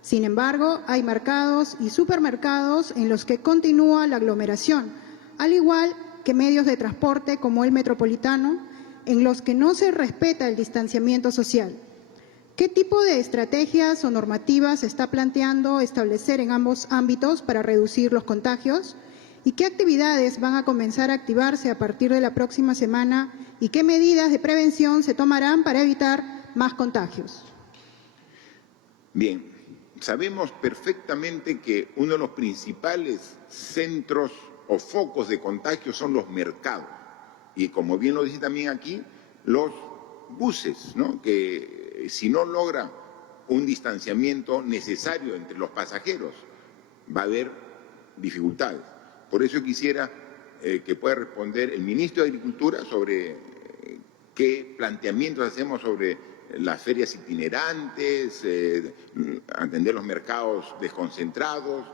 Sin embargo, hay mercados y supermercados en los que continúa la aglomeración, al igual que medios de transporte como el metropolitano, en los que no se respeta el distanciamiento social. ¿Qué tipo de estrategias o normativas se está planteando establecer en ambos ámbitos para reducir los contagios? ¿Y qué actividades van a comenzar a activarse a partir de la próxima semana? ¿Y qué medidas de prevención se tomarán para evitar más contagios? Bien, sabemos perfectamente que uno de los principales centros o focos de contagio son los mercados. Y como bien lo dice también aquí, los buses, ¿no? Que si no logra un distanciamiento necesario entre los pasajeros, va a haber dificultades. Por eso quisiera que pueda responder el ministro de Agricultura sobre qué planteamientos hacemos sobre las ferias itinerantes, atender los mercados desconcentrados,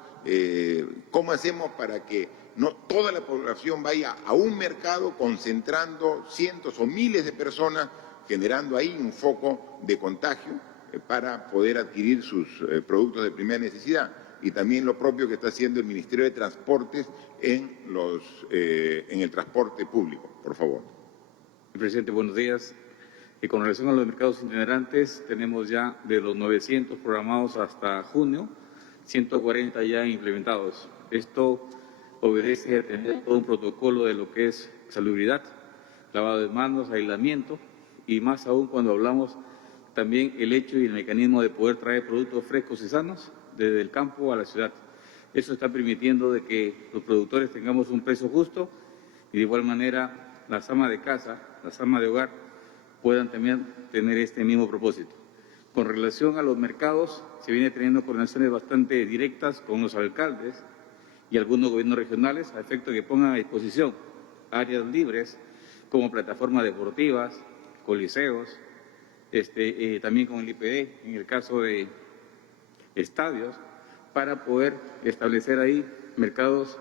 cómo hacemos para que no toda la población vaya a un mercado concentrando cientos o miles de personas, generando ahí un foco de contagio para poder adquirir sus productos de primera necesidad. Y también lo propio que está haciendo el Ministerio de Transportes en el transporte público. Por favor. Presidente, buenos días. Y con relación a los mercados itinerantes, tenemos ya de los 900 programados hasta junio, 140 ya implementados. Esto obedece a tener todo un protocolo de lo que es salubridad, lavado de manos, aislamiento, y más aún cuando hablamos también el hecho y el mecanismo de poder traer productos frescos y sanos desde el campo a la ciudad. Eso está permitiendo de que los productores tengamos un precio justo y de igual manera las amas de casa, las amas de hogar puedan también tener este mismo propósito. Con relación a los mercados, se viene teniendo coordinaciones bastante directas con los alcaldes y algunos gobiernos regionales a efecto de que pongan a disposición áreas libres como plataformas deportivas, coliseos, también con el IPD, en el caso de estadios, para poder establecer ahí mercados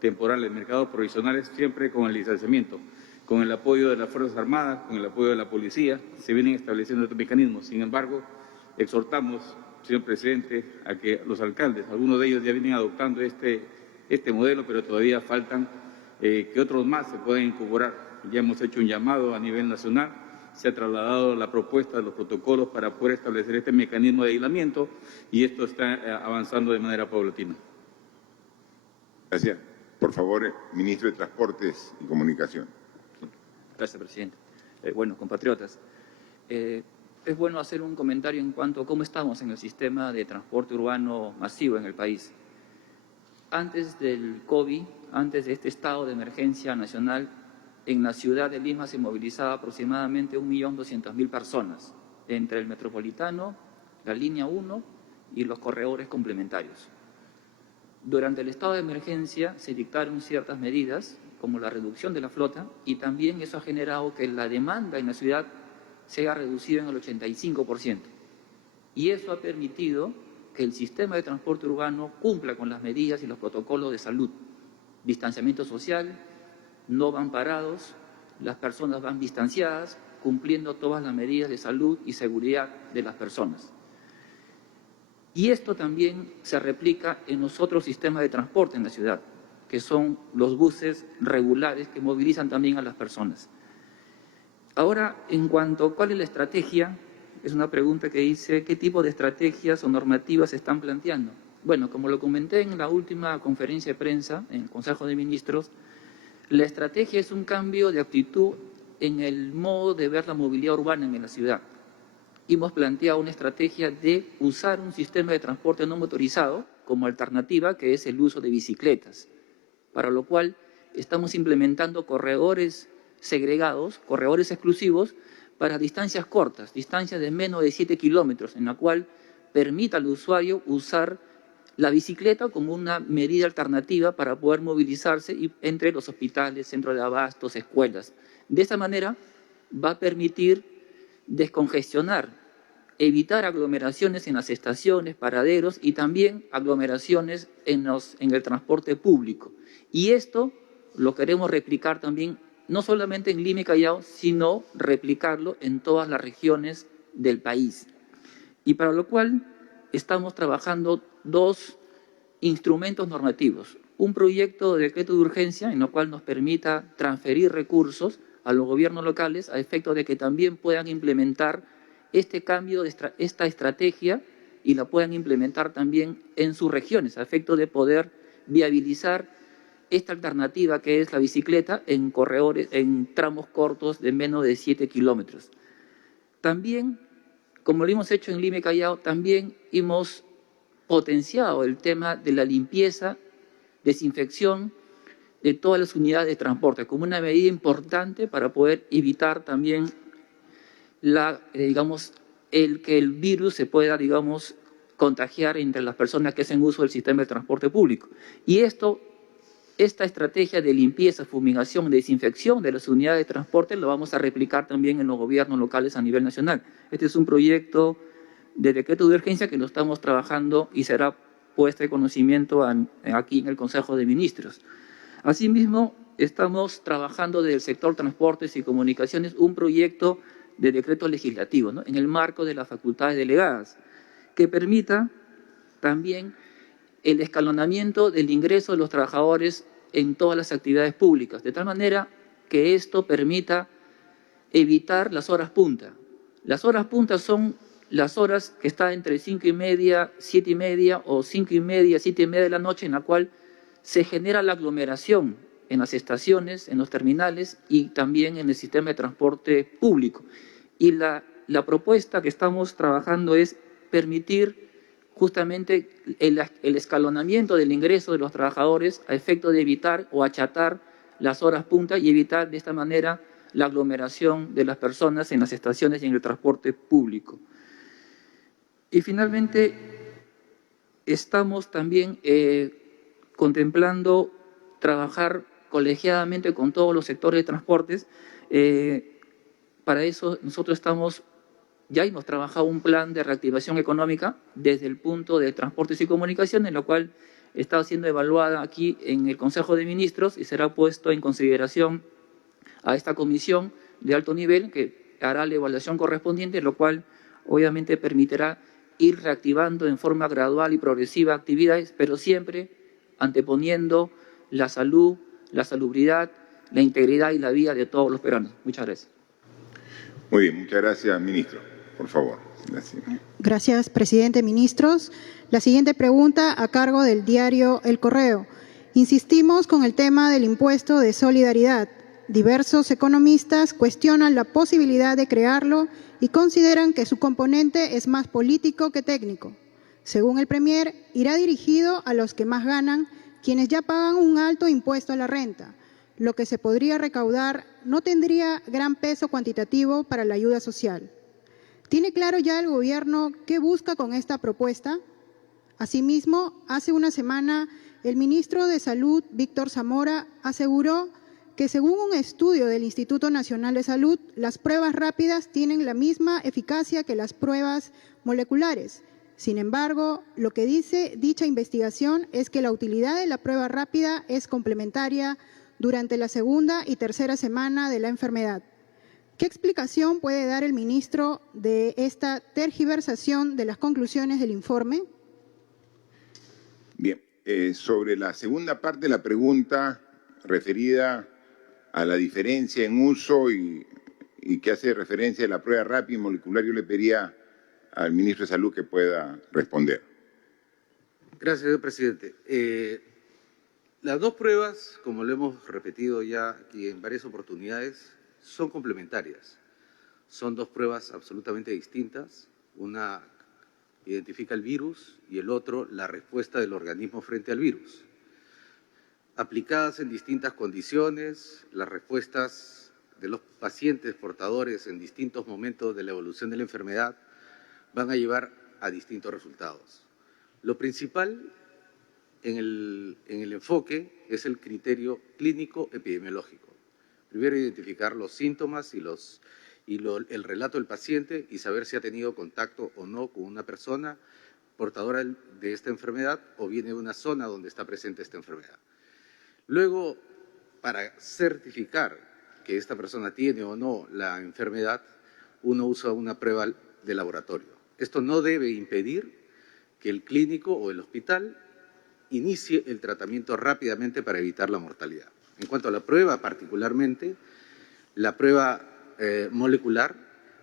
temporales, mercados provisionales, siempre con el distanciamiento. Con el apoyo de las Fuerzas Armadas, con el apoyo de la Policía, se vienen estableciendo estos mecanismos. Sin embargo, exhortamos, señor presidente, a que los alcaldes, algunos de ellos ya vienen adoptando este modelo, pero todavía faltan que otros más se puedan incorporar. Ya hemos hecho un llamado a nivel nacional, se ha trasladado la propuesta de los protocolos para poder establecer este mecanismo de aislamiento y esto está avanzando de manera paulatina. Gracias. Por favor, ministro de Transportes y Comunicación. Gracias, presidente. Bueno, compatriotas, es bueno hacer un comentario en cuanto a cómo estamos en el sistema de transporte urbano masivo en el país. Antes del COVID, antes de este estado de emergencia nacional, en la ciudad de Lima se movilizaba aproximadamente 1.200.000 personas, entre el metropolitano, la línea 1 y los corredores complementarios. Durante el estado de emergencia se dictaron ciertas medidas, como la reducción de la flota, y también eso ha generado que la demanda en la ciudad se haya reducido en el 85%. Y eso ha permitido que el sistema de transporte urbano cumpla con las medidas y los protocolos de salud. Distanciamiento social, no van parados, las personas van distanciadas, cumpliendo todas las medidas de salud y seguridad de las personas. Y esto también se replica en los otros sistemas de transporte en la ciudad, que son los buses regulares que movilizan también a las personas. Ahora, en cuanto a cuál es la estrategia, es una pregunta que dice, ¿qué tipo de estrategias o normativas se están planteando? Bueno, como lo comenté en la última conferencia de prensa, en el Consejo de Ministros, la estrategia es un cambio de actitud en el modo de ver la movilidad urbana en la ciudad. Hemos planteado una estrategia de usar un sistema de transporte no motorizado como alternativa, que es el uso de bicicletas, para lo cual estamos implementando corredores segregados, corredores exclusivos para distancias cortas, distancias de menos de 7 kilómetros, en la cual permita al usuario usar la bicicleta como una medida alternativa para poder movilizarse entre los hospitales, centros de abastos, escuelas. De esta manera va a permitir descongestionar, evitar aglomeraciones en las estaciones, paraderos y también aglomeraciones en el transporte público. Y esto lo queremos replicar también, no solamente en Lima y Callao, sino replicarlo en todas las regiones del país. Y para lo cual estamos trabajando dos instrumentos normativos. Un proyecto de decreto de urgencia en el cual nos permita transferir recursos a los gobiernos locales a efecto de que también puedan implementar este cambio, esta estrategia y la puedan implementar también en sus regiones a efecto de poder viabilizar esta alternativa que es la bicicleta en corredores, en tramos cortos de menos de 7 kilómetros. También, como lo hemos hecho en Lima y Callao, también hemos potenciado el tema de la limpieza, desinfección de todas las unidades de transporte, como una medida importante para poder evitar también que el virus se pueda, contagiar entre las personas que hacen uso del sistema de transporte público. Y esta estrategia de limpieza, fumigación, desinfección de las unidades de transporte lo vamos a replicar también en los gobiernos locales a nivel nacional. Este es un proyecto de decreto de urgencia que lo estamos trabajando y será puesto de conocimiento aquí en el Consejo de Ministros. Asimismo, estamos trabajando desde el sector transportes y comunicaciones un proyecto de decreto legislativo, ¿no?, en el marco de las facultades delegadas, que permita también el escalonamiento del ingreso de los trabajadores en todas las actividades públicas, de tal manera que esto permita evitar las horas punta. Las horas punta son las horas que están entre 5:30, 7:30 o 5:30, 7:30 de la noche, en la cual se genera la aglomeración en las estaciones, en los terminales y también en el sistema de transporte público. Y la propuesta que estamos trabajando es permitir justamente el escalonamiento del ingreso de los trabajadores a efecto de evitar o achatar las horas punta y evitar de esta manera la aglomeración de las personas en las estaciones y en el transporte público. Y finalmente, estamos también contemplando trabajar colegiadamente con todos los sectores de transportes. Para eso nosotros ya hemos trabajado un plan de reactivación económica desde el punto de transportes y comunicación, en lo cual está siendo evaluada aquí en el Consejo de Ministros y será puesto en consideración a esta comisión de alto nivel que hará la evaluación correspondiente, lo cual obviamente permitirá ir reactivando en forma gradual y progresiva actividades, pero siempre anteponiendo la salud, la salubridad, la integridad y la vida de todos los peruanos. Muchas gracias. Muy bien, muchas gracias, ministro. Por favor. Gracias. Gracias, presidente. Ministros, la siguiente pregunta a cargo del diario El Correo. Insistimos con el tema del impuesto de solidaridad. Diversos economistas cuestionan la posibilidad de crearlo y consideran que su componente es más político que técnico. Según el Premier, irá dirigido a los que más ganan, quienes ya pagan un alto impuesto a la renta. Lo que se podría recaudar no tendría gran peso cuantitativo para la ayuda social. ¿Tiene claro ya el Gobierno qué busca con esta propuesta? Asimismo, hace una semana, el ministro de Salud, Víctor Zamora, aseguró que según un estudio del Instituto Nacional de Salud, las pruebas rápidas tienen la misma eficacia que las pruebas moleculares. Sin embargo, lo que dice dicha investigación es que la utilidad de la prueba rápida es complementaria durante la segunda y tercera semana de la enfermedad. ¿Qué explicación puede dar el ministro de esta tergiversación de las conclusiones del informe? Bien, sobre la segunda parte de la pregunta referida a la diferencia en uso y que hace referencia a la prueba rápida y molecular, yo le pediría al ministro de Salud que pueda responder. Gracias, señor presidente. Las dos pruebas, como lo hemos repetido ya aquí en varias oportunidades, son complementarias. Son dos pruebas absolutamente distintas. Una identifica el virus y el otro la respuesta del organismo frente al virus. Aplicadas en distintas condiciones, las respuestas de los pacientes portadores en distintos momentos de la evolución de la enfermedad van a llevar a distintos resultados. Lo principal en el enfoque es el criterio clínico epidemiológico. Primero, identificar los síntomas y el relato del paciente y saber si ha tenido contacto o no con una persona portadora de esta enfermedad o viene de una zona donde está presente esta enfermedad. Luego, para certificar que esta persona tiene o no la enfermedad, uno usa una prueba de laboratorio. Esto no debe impedir que el clínico o el hospital inicie el tratamiento rápidamente para evitar la mortalidad. En cuanto a la prueba particularmente, la prueba molecular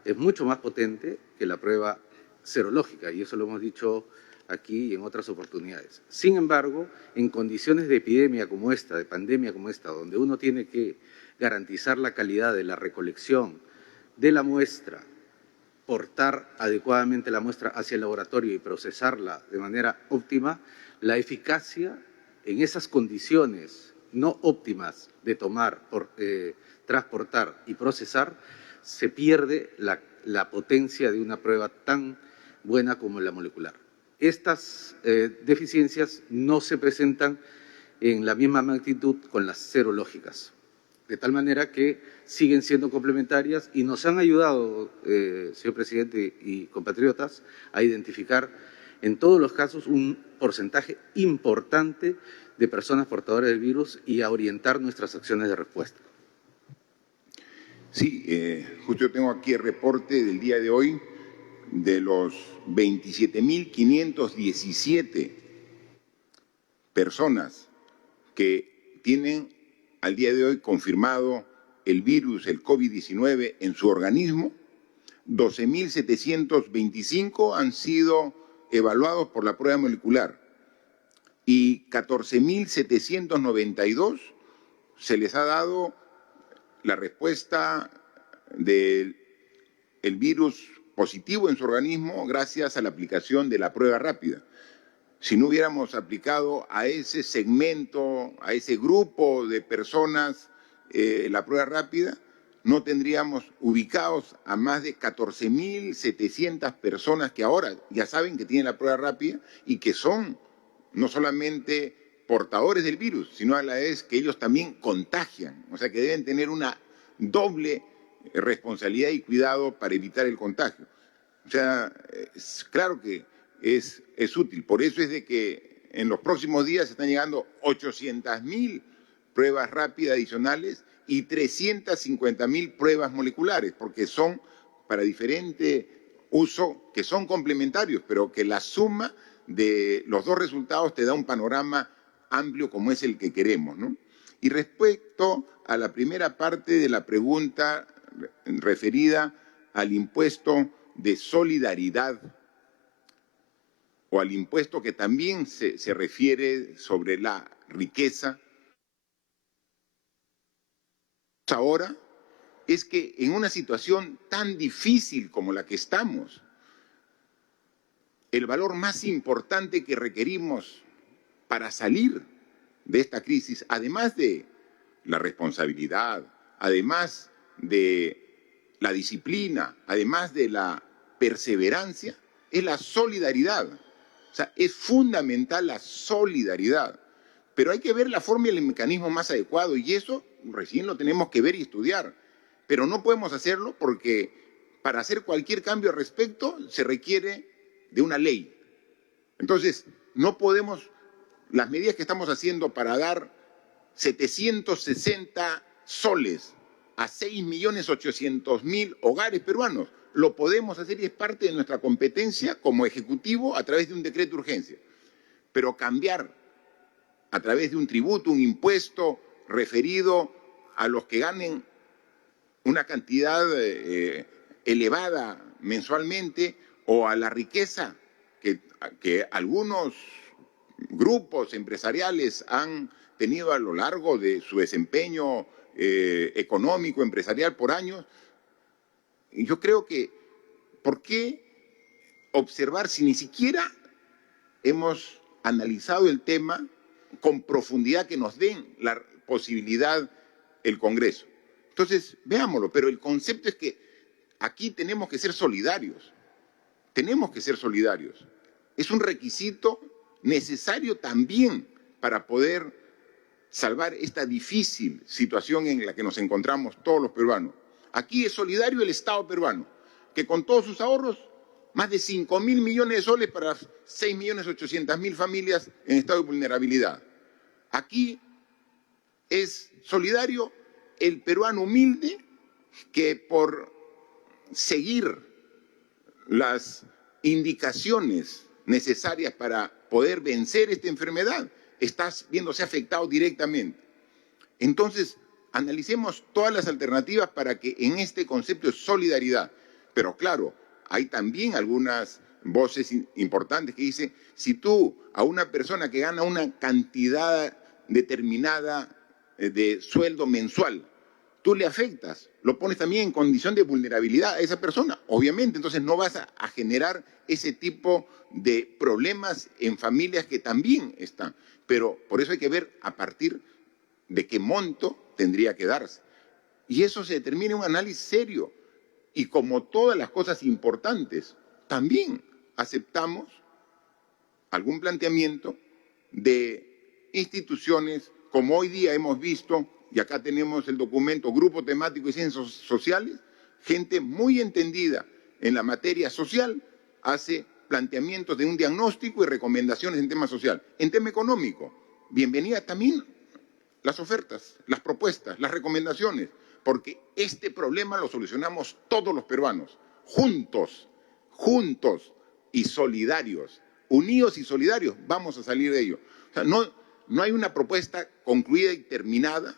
es mucho más potente que la prueba serológica, y eso lo hemos dicho aquí y en otras oportunidades. Sin embargo, en condiciones de epidemia como esta, de pandemia como esta, donde uno tiene que garantizar la calidad de la recolección de la muestra, portar adecuadamente la muestra hacia el laboratorio y procesarla de manera óptima, la eficacia en esas condiciones no óptimas de tomar, transportar y procesar, se pierde la potencia de una prueba tan buena como la molecular. Estas deficiencias no se presentan en la misma magnitud con las serológicas, de tal manera que siguen siendo complementarias y nos han ayudado, señor presidente y compatriotas, a identificar en todos los casos un porcentaje importante de personas portadoras del virus y a orientar nuestras acciones de respuesta. Sí, justo yo tengo aquí el reporte del día de hoy de los 27.517 personas que tienen al día de hoy confirmado el virus, el COVID-19, en su organismo, 12.725 han sido evaluados por la prueba molecular y 14.792 se les ha dado la respuesta del virus positivo en su organismo gracias a la aplicación de la prueba rápida. Si no hubiéramos aplicado a ese segmento, a ese grupo de personas la prueba rápida, no tendríamos ubicados a más de 14.700 personas que ahora ya saben que tienen la prueba rápida y que son no solamente portadores del virus, sino a la vez que ellos también contagian. O sea que deben tener una doble responsabilidad y cuidado para evitar el contagio. O sea, claro que es útil. Por eso es de que en los próximos días están llegando 800.000 pruebas rápidas adicionales y 350.000 pruebas moleculares, porque son para diferente uso, que son complementarios, pero que la suma de los dos resultados te da un panorama amplio como es el que queremos, ¿no? Y respecto a la primera parte de la pregunta referida al impuesto de solidaridad o al impuesto que también se refiere sobre la riqueza, ahora es que en una situación tan difícil como la que estamos, el valor más importante que requerimos para salir de esta crisis, además de la responsabilidad, además de la disciplina, además de la perseverancia, es la solidaridad. O sea, es fundamental la solidaridad. Pero hay que ver la forma y el mecanismo más adecuado, y eso recién lo tenemos que ver y estudiar. Pero no podemos hacerlo porque para hacer cualquier cambio al respecto se requiere de una ley. Entonces, no podemos, las medidas que estamos haciendo para dar 760 soles a 6.800.000 hogares peruanos, lo podemos hacer y es parte de nuestra competencia como Ejecutivo a través de un decreto de urgencia. Pero cambiar a través de un tributo, un impuesto referido a los que ganen una cantidad elevada mensualmente o a la riqueza que algunos grupos empresariales han tenido a lo largo de su desempeño económico, empresarial por años. Y yo creo que, ¿por qué observar si ni siquiera hemos analizado el tema con profundidad que nos den la posibilidad el Congreso? Entonces, veámoslo, pero el concepto es que aquí tenemos que ser solidarios. Tenemos que ser solidarios. Es un requisito necesario también para poder salvar esta difícil situación en la que nos encontramos todos los peruanos. Aquí es solidario el Estado peruano, que con todos sus ahorros, más de 5.000 millones de soles para 6.800.000 familias en estado de vulnerabilidad. Aquí es solidario el peruano humilde que por seguir las indicaciones necesarias para poder vencer esta enfermedad está viéndose afectado directamente. Entonces, analicemos todas las alternativas para que en este concepto de solidaridad, pero claro, hay también algunas voces importantes que dicen, si tú a una persona que gana una cantidad determinada de sueldo mensual, tú le afectas, lo pones también en condición de vulnerabilidad a esa persona, obviamente, entonces no vas a generar ese tipo de problemas en familias que también están. Pero por eso hay que ver a partir de qué monto tendría que darse. Y eso se determina en un análisis serio. Y como todas las cosas importantes, también aceptamos algún planteamiento de instituciones, como hoy día hemos visto, y acá tenemos el documento Grupo Temático y Ciencias Sociales, gente muy entendida en la materia social, hace planteamientos de un diagnóstico y recomendaciones en tema social. En tema económico, bienvenida también las ofertas, las propuestas, las recomendaciones, porque este problema lo solucionamos todos los peruanos, juntos y solidarios, unidos y solidarios, vamos a salir de ello. O sea, no hay una propuesta concluida y terminada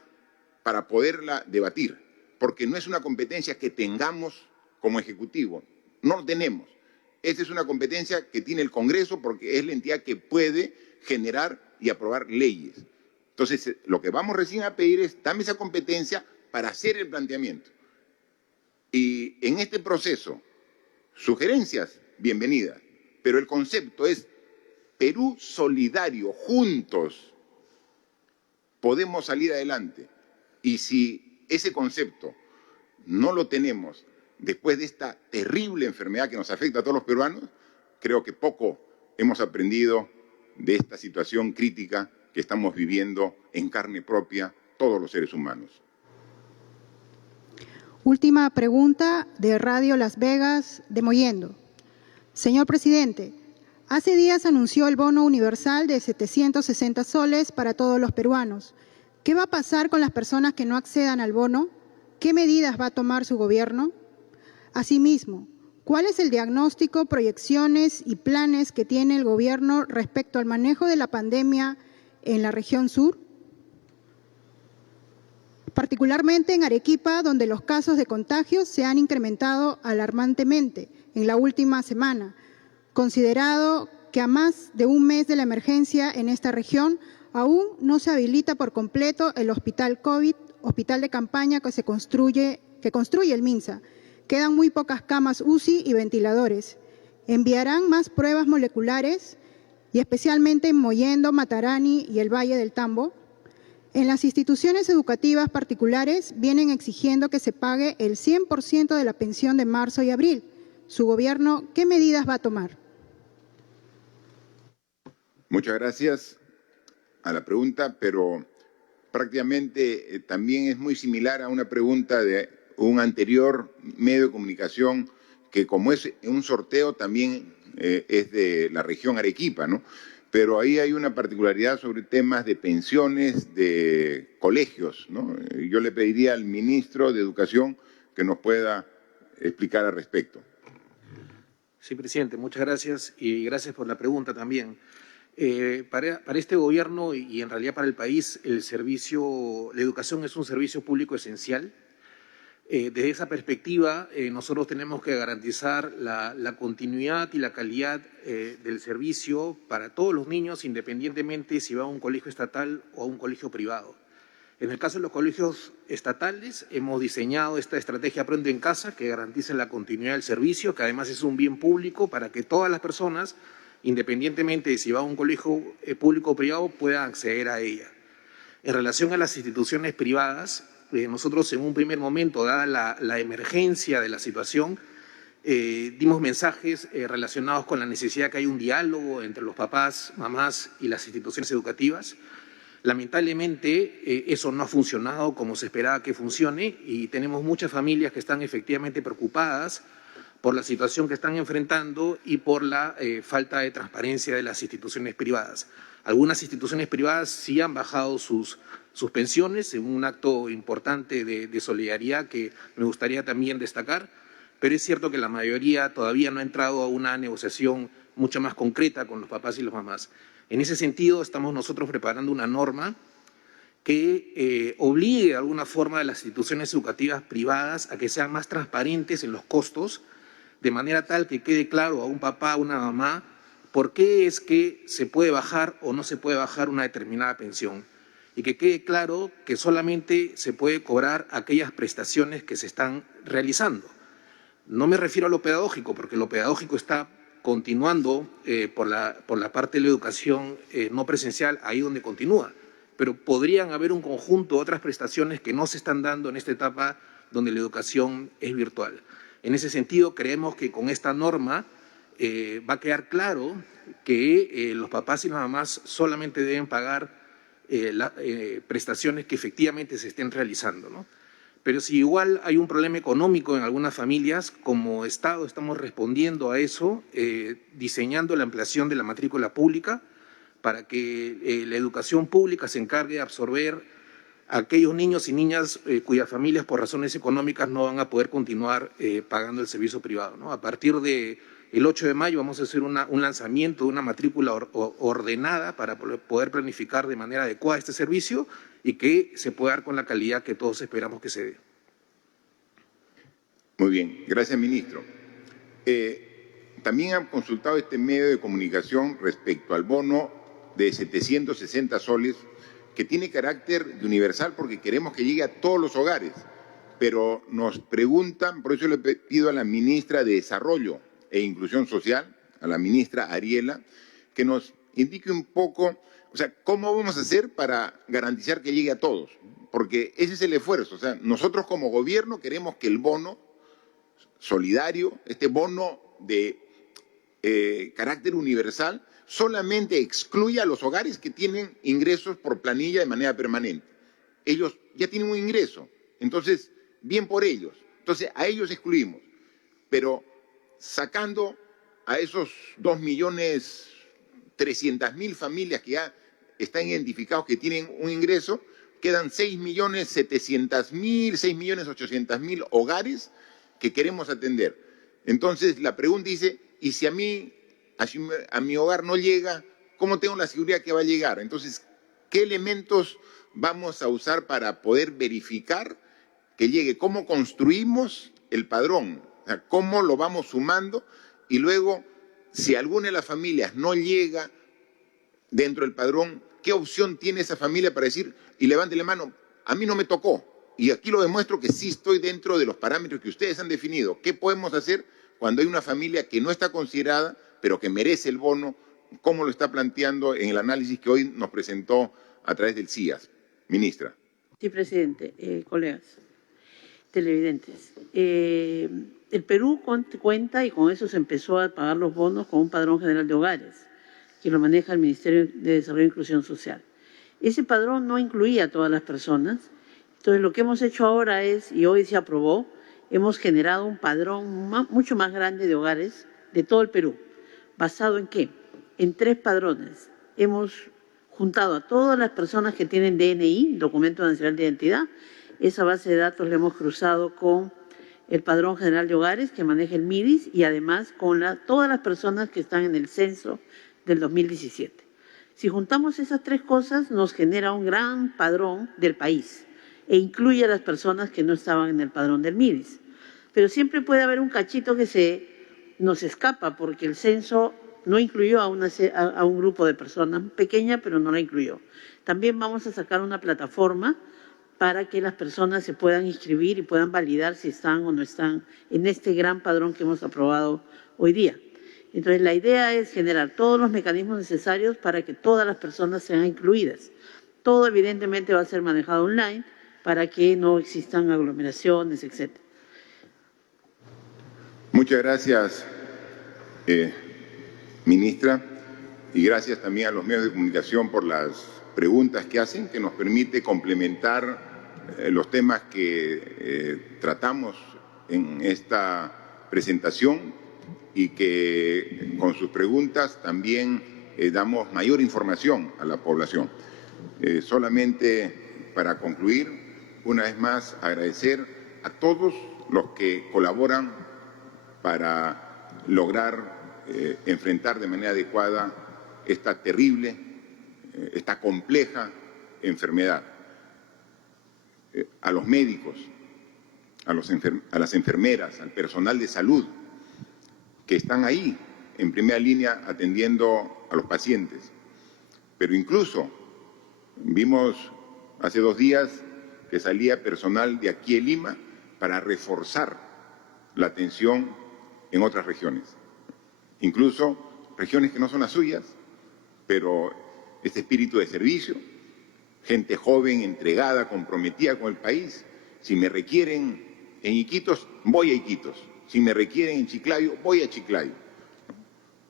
para poderla debatir. porque no es una competencia que tengamos como Ejecutivo, no lo tenemos. Esa es una competencia que tiene el Congreso porque es la entidad que puede generar y aprobar leyes. Entonces, lo que vamos recién a pedir es, dame esa competencia para hacer el planteamiento. Y en este proceso, sugerencias, bienvenidas, pero el concepto es Perú solidario, juntos podemos salir adelante. Y si ese concepto no lo tenemos después de esta terrible enfermedad que nos afecta a todos los peruanos, creo que poco hemos aprendido de esta situación crítica que estamos viviendo en carne propia todos los seres humanos. Última pregunta de Radio Las Vegas, de Mollendo. Señor presidente, hace días anunció el bono universal de 760 soles para todos los peruanos. ¿Qué va a pasar con las personas que no accedan al bono? ¿Qué medidas va a tomar su gobierno? Asimismo, ¿cuál es el diagnóstico, proyecciones y planes que tiene el gobierno respecto al manejo de la pandemia en la región sur? Particularmente en Arequipa, donde los casos de contagios se han incrementado alarmantemente en la última semana, considerado que a más de un mes de la emergencia en esta región aún no se habilita por completo el hospital COVID, hospital de campaña que construye el MINSA. Quedan muy pocas camas UCI y ventiladores. ¿Enviarán más pruebas moleculares y especialmente en Mollendo, Matarani y el Valle del Tambo? En las instituciones educativas particulares vienen exigiendo que se pague el 100% de la pensión de marzo y abril. ¿Su gobierno qué medidas va a tomar? Muchas gracias a la pregunta, pero prácticamente también es muy similar a una pregunta de un anterior medio de comunicación que, como es un sorteo, también es de la región Arequipa, ¿no? Pero ahí hay una particularidad sobre temas de pensiones, de colegios, ¿no? Yo le pediría al ministro de Educación que nos pueda explicar al respecto. Sí, presidente, muchas gracias y gracias por la pregunta también. Para este gobierno y en realidad para el país, la educación es un servicio público esencial. Desde esa perspectiva, nosotros tenemos que garantizar la continuidad y la calidad del servicio para todos los niños, independientemente si va a un colegio estatal o a un colegio privado. En el caso de los colegios estatales, hemos diseñado esta estrategia Aprende en Casa que garantiza la continuidad del servicio, que además es un bien público para que todas las personas, independientemente de si va a un colegio público o privado, puedan acceder a ella. En relación a las instituciones privadas, nosotros en un primer momento, dada la emergencia de la situación, dimos mensajes relacionados con la necesidad de que haya un diálogo entre los papás, mamás y las instituciones educativas. Lamentablemente, eso no ha funcionado como se esperaba que funcione y tenemos muchas familias que están efectivamente preocupadas por la situación que están enfrentando y por la falta de transparencia de las instituciones privadas. Algunas instituciones privadas sí han bajado sus pensiones en un acto importante de solidaridad que me gustaría también destacar, pero es cierto que la mayoría todavía no ha entrado a una negociación mucho más concreta con los papás y las mamás. En ese sentido, estamos nosotros preparando una norma que obligue de alguna forma a las instituciones educativas privadas a que sean más transparentes en los costos, de manera tal que quede claro a un papá, a una mamá, por qué es que se puede bajar o no se puede bajar una determinada pensión. Y que quede claro que solamente se puede cobrar aquellas prestaciones que se están realizando. No me refiero a lo pedagógico, porque lo pedagógico está continuando por la parte de la educación no presencial, ahí donde continúa. Pero podrían haber un conjunto de otras prestaciones que no se están dando en esta etapa donde la educación es virtual. En ese sentido, creemos que con esta norma va a quedar claro que los papás y las mamás solamente deben pagar prestaciones que efectivamente se estén realizando, ¿no? Pero si igual hay un problema económico en algunas familias, como Estado estamos respondiendo a eso, diseñando la ampliación de la matrícula pública para que la educación pública se encargue de absorber a aquellos niños y niñas cuyas familias por razones económicas no van a poder continuar pagando el servicio privado, ¿no? A partir del 8 de mayo vamos a hacer un lanzamiento de una matrícula ordenada para poder planificar de manera adecuada este servicio y que se pueda dar con la calidad que todos esperamos que se dé. Muy bien, gracias, ministro. También han consultado este medio de comunicación respecto al bono de 760 soles, que tiene carácter universal porque queremos que llegue a todos los hogares. Pero nos preguntan, por eso le pido a la ministra de Desarrollo e Inclusión Social, a la ministra Ariela, que nos indique un poco, o sea, cómo vamos a hacer para garantizar que llegue a todos. Porque ese es el esfuerzo. O sea, nosotros como gobierno queremos que el bono solidario, este bono de carácter universal, solamente excluya a los hogares que tienen ingresos por planilla de manera permanente. Ellos ya tienen un ingreso, entonces, bien por ellos. Entonces, a ellos excluimos. Pero sacando a esos 2.300.000 familias que ya están identificados que tienen un ingreso, quedan 6.700.000, 6.800.000 hogares que queremos atender. Entonces, la pregunta dice, ¿y si a mi hogar no llega, cómo tengo la seguridad que va a llegar? Entonces, ¿qué elementos vamos a usar para poder verificar que llegue? ¿Cómo construimos el padrón? O sea, ¿cómo lo vamos sumando? Y luego, si alguna de las familias no llega dentro del padrón, ¿qué opción tiene esa familia para decir, y levante la mano, a mí no me tocó? Y aquí lo demuestro que sí estoy dentro de los parámetros que ustedes han definido. ¿Qué podemos hacer cuando hay una familia que no está considerada, pero que merece el bono? ¿Cómo lo está planteando en el análisis que hoy nos presentó a través del CIAS? Ministra. Sí, presidente, colegas, televidentes. El Perú cuenta, y con eso se empezó a pagar los bonos, con un padrón general de hogares, que lo maneja el Ministerio de Desarrollo e Inclusión Social. Ese padrón no incluía a todas las personas. Entonces, lo que hemos hecho ahora es, y hoy se aprobó, hemos generado un padrón mucho más grande de hogares de todo el Perú. ¿Basado en qué? En 3 padrones. Hemos juntado a todas las personas que tienen DNI, Documento Nacional de Identidad. Esa base de datos la hemos cruzado con el Padrón General de Hogares que maneja el MIDIS y además con todas las personas que están en el censo del 2017. Si juntamos esas 3 cosas, nos genera un gran padrón del país e incluye a las personas que no estaban en el padrón del MIDIS. Pero siempre puede haber un cachito que nos escapa porque el censo no incluyó a un grupo de personas pequeña, pero no la incluyó. También vamos a sacar una plataforma para que las personas se puedan inscribir y puedan validar si están o no están en este gran padrón que hemos aprobado hoy día. Entonces, la idea es generar todos los mecanismos necesarios para que todas las personas sean incluidas. Todo, evidentemente, va a ser manejado online para que no existan aglomeraciones, etc. Muchas gracias, ministra, y gracias también a los medios de comunicación por las preguntas que hacen, que nos permite complementar los temas que tratamos en esta presentación y que con sus preguntas también damos mayor información a la población. Solamente para concluir, una vez más agradecer a todos los que colaboran para lograr enfrentar de manera adecuada esta terrible, esta compleja enfermedad. A los médicos, a las enfermeras, al personal de salud, que están ahí en primera línea atendiendo a los pacientes. Pero incluso vimos hace 2 días que salía personal de aquí en Lima para reforzar la atención en otras regiones. Incluso regiones que no son las suyas, pero este espíritu de servicio, gente joven, entregada, comprometida con el país. Si me requieren en Iquitos, voy a Iquitos. Si me requieren en Chiclayo, voy a Chiclayo.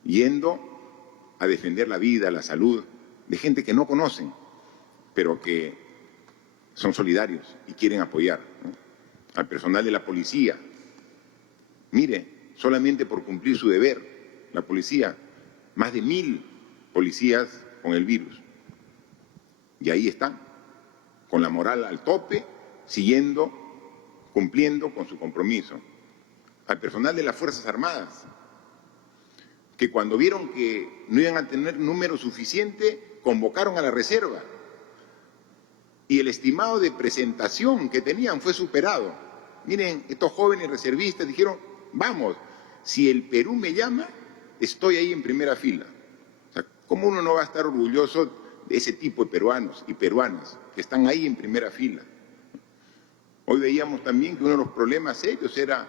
Yendo a defender la vida, la salud de gente que no conocen, pero que son solidarios y quieren apoyar, ¿no? Al personal de la policía. Mire, solamente por cumplir su deber, la policía, más de 1.000 policías con el virus. Y ahí están, con la moral al tope, cumpliendo con su compromiso. Al personal de las Fuerzas Armadas, que cuando vieron que no iban a tener número suficiente, convocaron a la reserva. Y el estimado de presentación que tenían fue superado. Miren, estos jóvenes reservistas dijeron, vamos, si el Perú me llama, estoy ahí en primera fila. O sea, ¿cómo uno no va a estar orgulloso de ese tipo de peruanos y peruanas que están ahí en primera fila? Hoy veíamos también que uno de los problemas serios era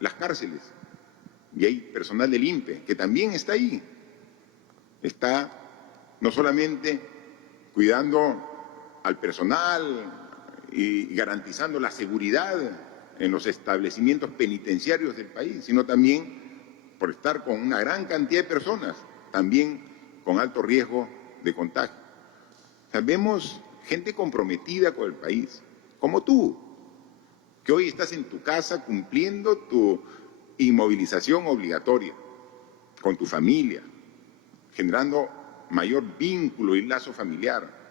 las cárceles. Y hay personal del INPE que también está ahí. Está no solamente cuidando al personal y garantizando la seguridad en los establecimientos penitenciarios del país, sino también por estar con una gran cantidad de personas, también con alto riesgo de contagio. O sea, vemos gente comprometida con el país, como tú, que hoy estás en tu casa cumpliendo tu inmovilización obligatoria con tu familia, generando mayor vínculo y lazo familiar.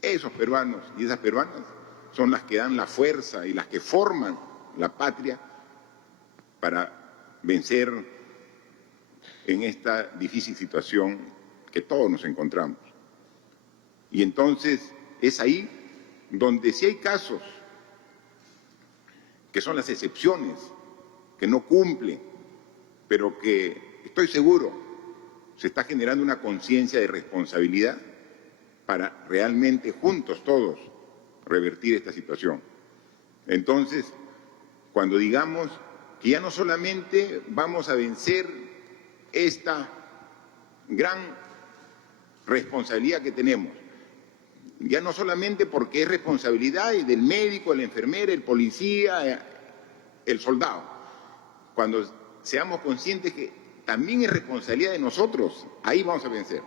Esos peruanos y esas peruanas son las que dan la fuerza y las que forman la patria para vencer en esta difícil situación que todos nos encontramos. Y entonces es ahí donde si hay casos que son las excepciones, que no cumplen, pero que estoy seguro se está generando una conciencia de responsabilidad para realmente juntos todos revertir esta situación. Entonces, cuando digamos que ya no solamente vamos a vencer esta gran responsabilidad que tenemos, ya no solamente porque es responsabilidad del médico, la enfermera, el policía, el soldado, cuando seamos conscientes que también es responsabilidad de nosotros, ahí vamos a vencer.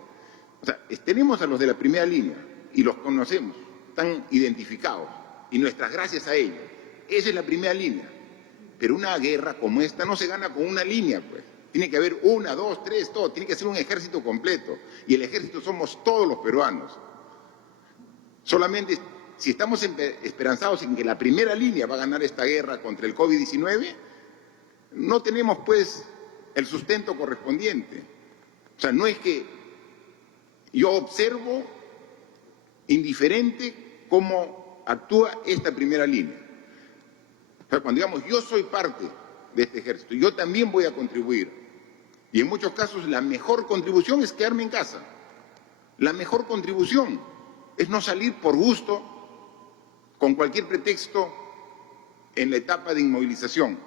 O sea, tenemos a los de la primera línea y los conocemos, están identificados y nuestras gracias a ellos. Esa es la primera línea. Pero una guerra como esta no se gana con una línea, pues. Tiene que haber 1, 2, 3, todo. Tiene que ser un ejército completo. Y el ejército somos todos los peruanos. Solamente si estamos esperanzados en que la primera línea va a ganar esta guerra contra el COVID-19, no tenemos pues el sustento correspondiente. O sea, no es que yo observo indiferente cómo actúa esta primera línea. O sea, cuando digamos yo soy parte de este ejército, yo también voy a contribuir. Y en muchos casos la mejor contribución es quedarme en casa. La mejor contribución es no salir por gusto con cualquier pretexto en la etapa de inmovilización.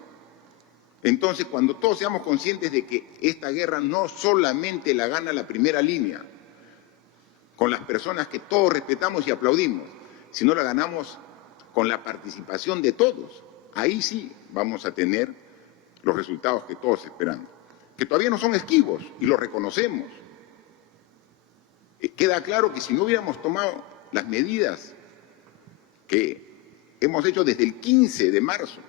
Entonces, cuando todos seamos conscientes de que esta guerra no solamente la gana la primera línea, con las personas que todos respetamos y aplaudimos, sino la ganamos con la participación de todos, ahí sí vamos a tener los resultados que todos esperamos, que todavía no son esquivos y los reconocemos. Queda claro que si no hubiéramos tomado las medidas que hemos hecho desde el 15 de marzo,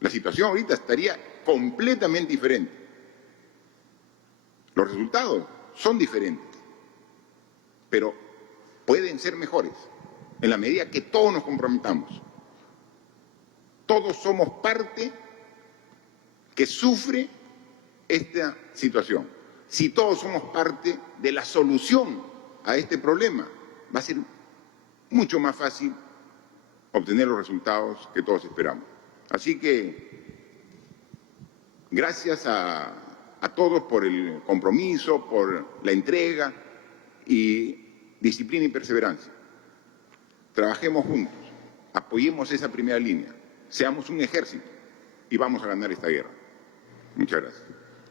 la situación ahorita estaría completamente diferente. Los resultados son diferentes, pero pueden ser mejores en la medida que todos nos comprometamos. Todos somos parte que sufre esta situación. Si todos somos parte de la solución a este problema, va a ser mucho más fácil obtener los resultados que todos esperamos. Así que gracias a todos por el compromiso, por la entrega y disciplina y perseverancia. Trabajemos juntos, apoyemos esa primera línea, seamos un ejército y vamos a ganar esta guerra. Muchas gracias.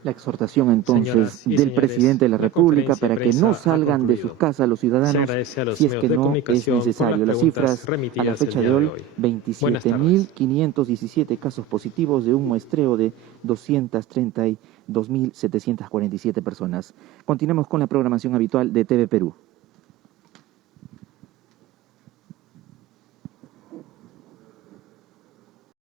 La exhortación entonces del presidente de la República para que no salgan de sus casas los ciudadanos si es que no es necesario. Las cifras a la fecha de hoy, 27.517 casos positivos de un muestreo de 232.747 personas. Continuemos con la programación habitual de TV Perú.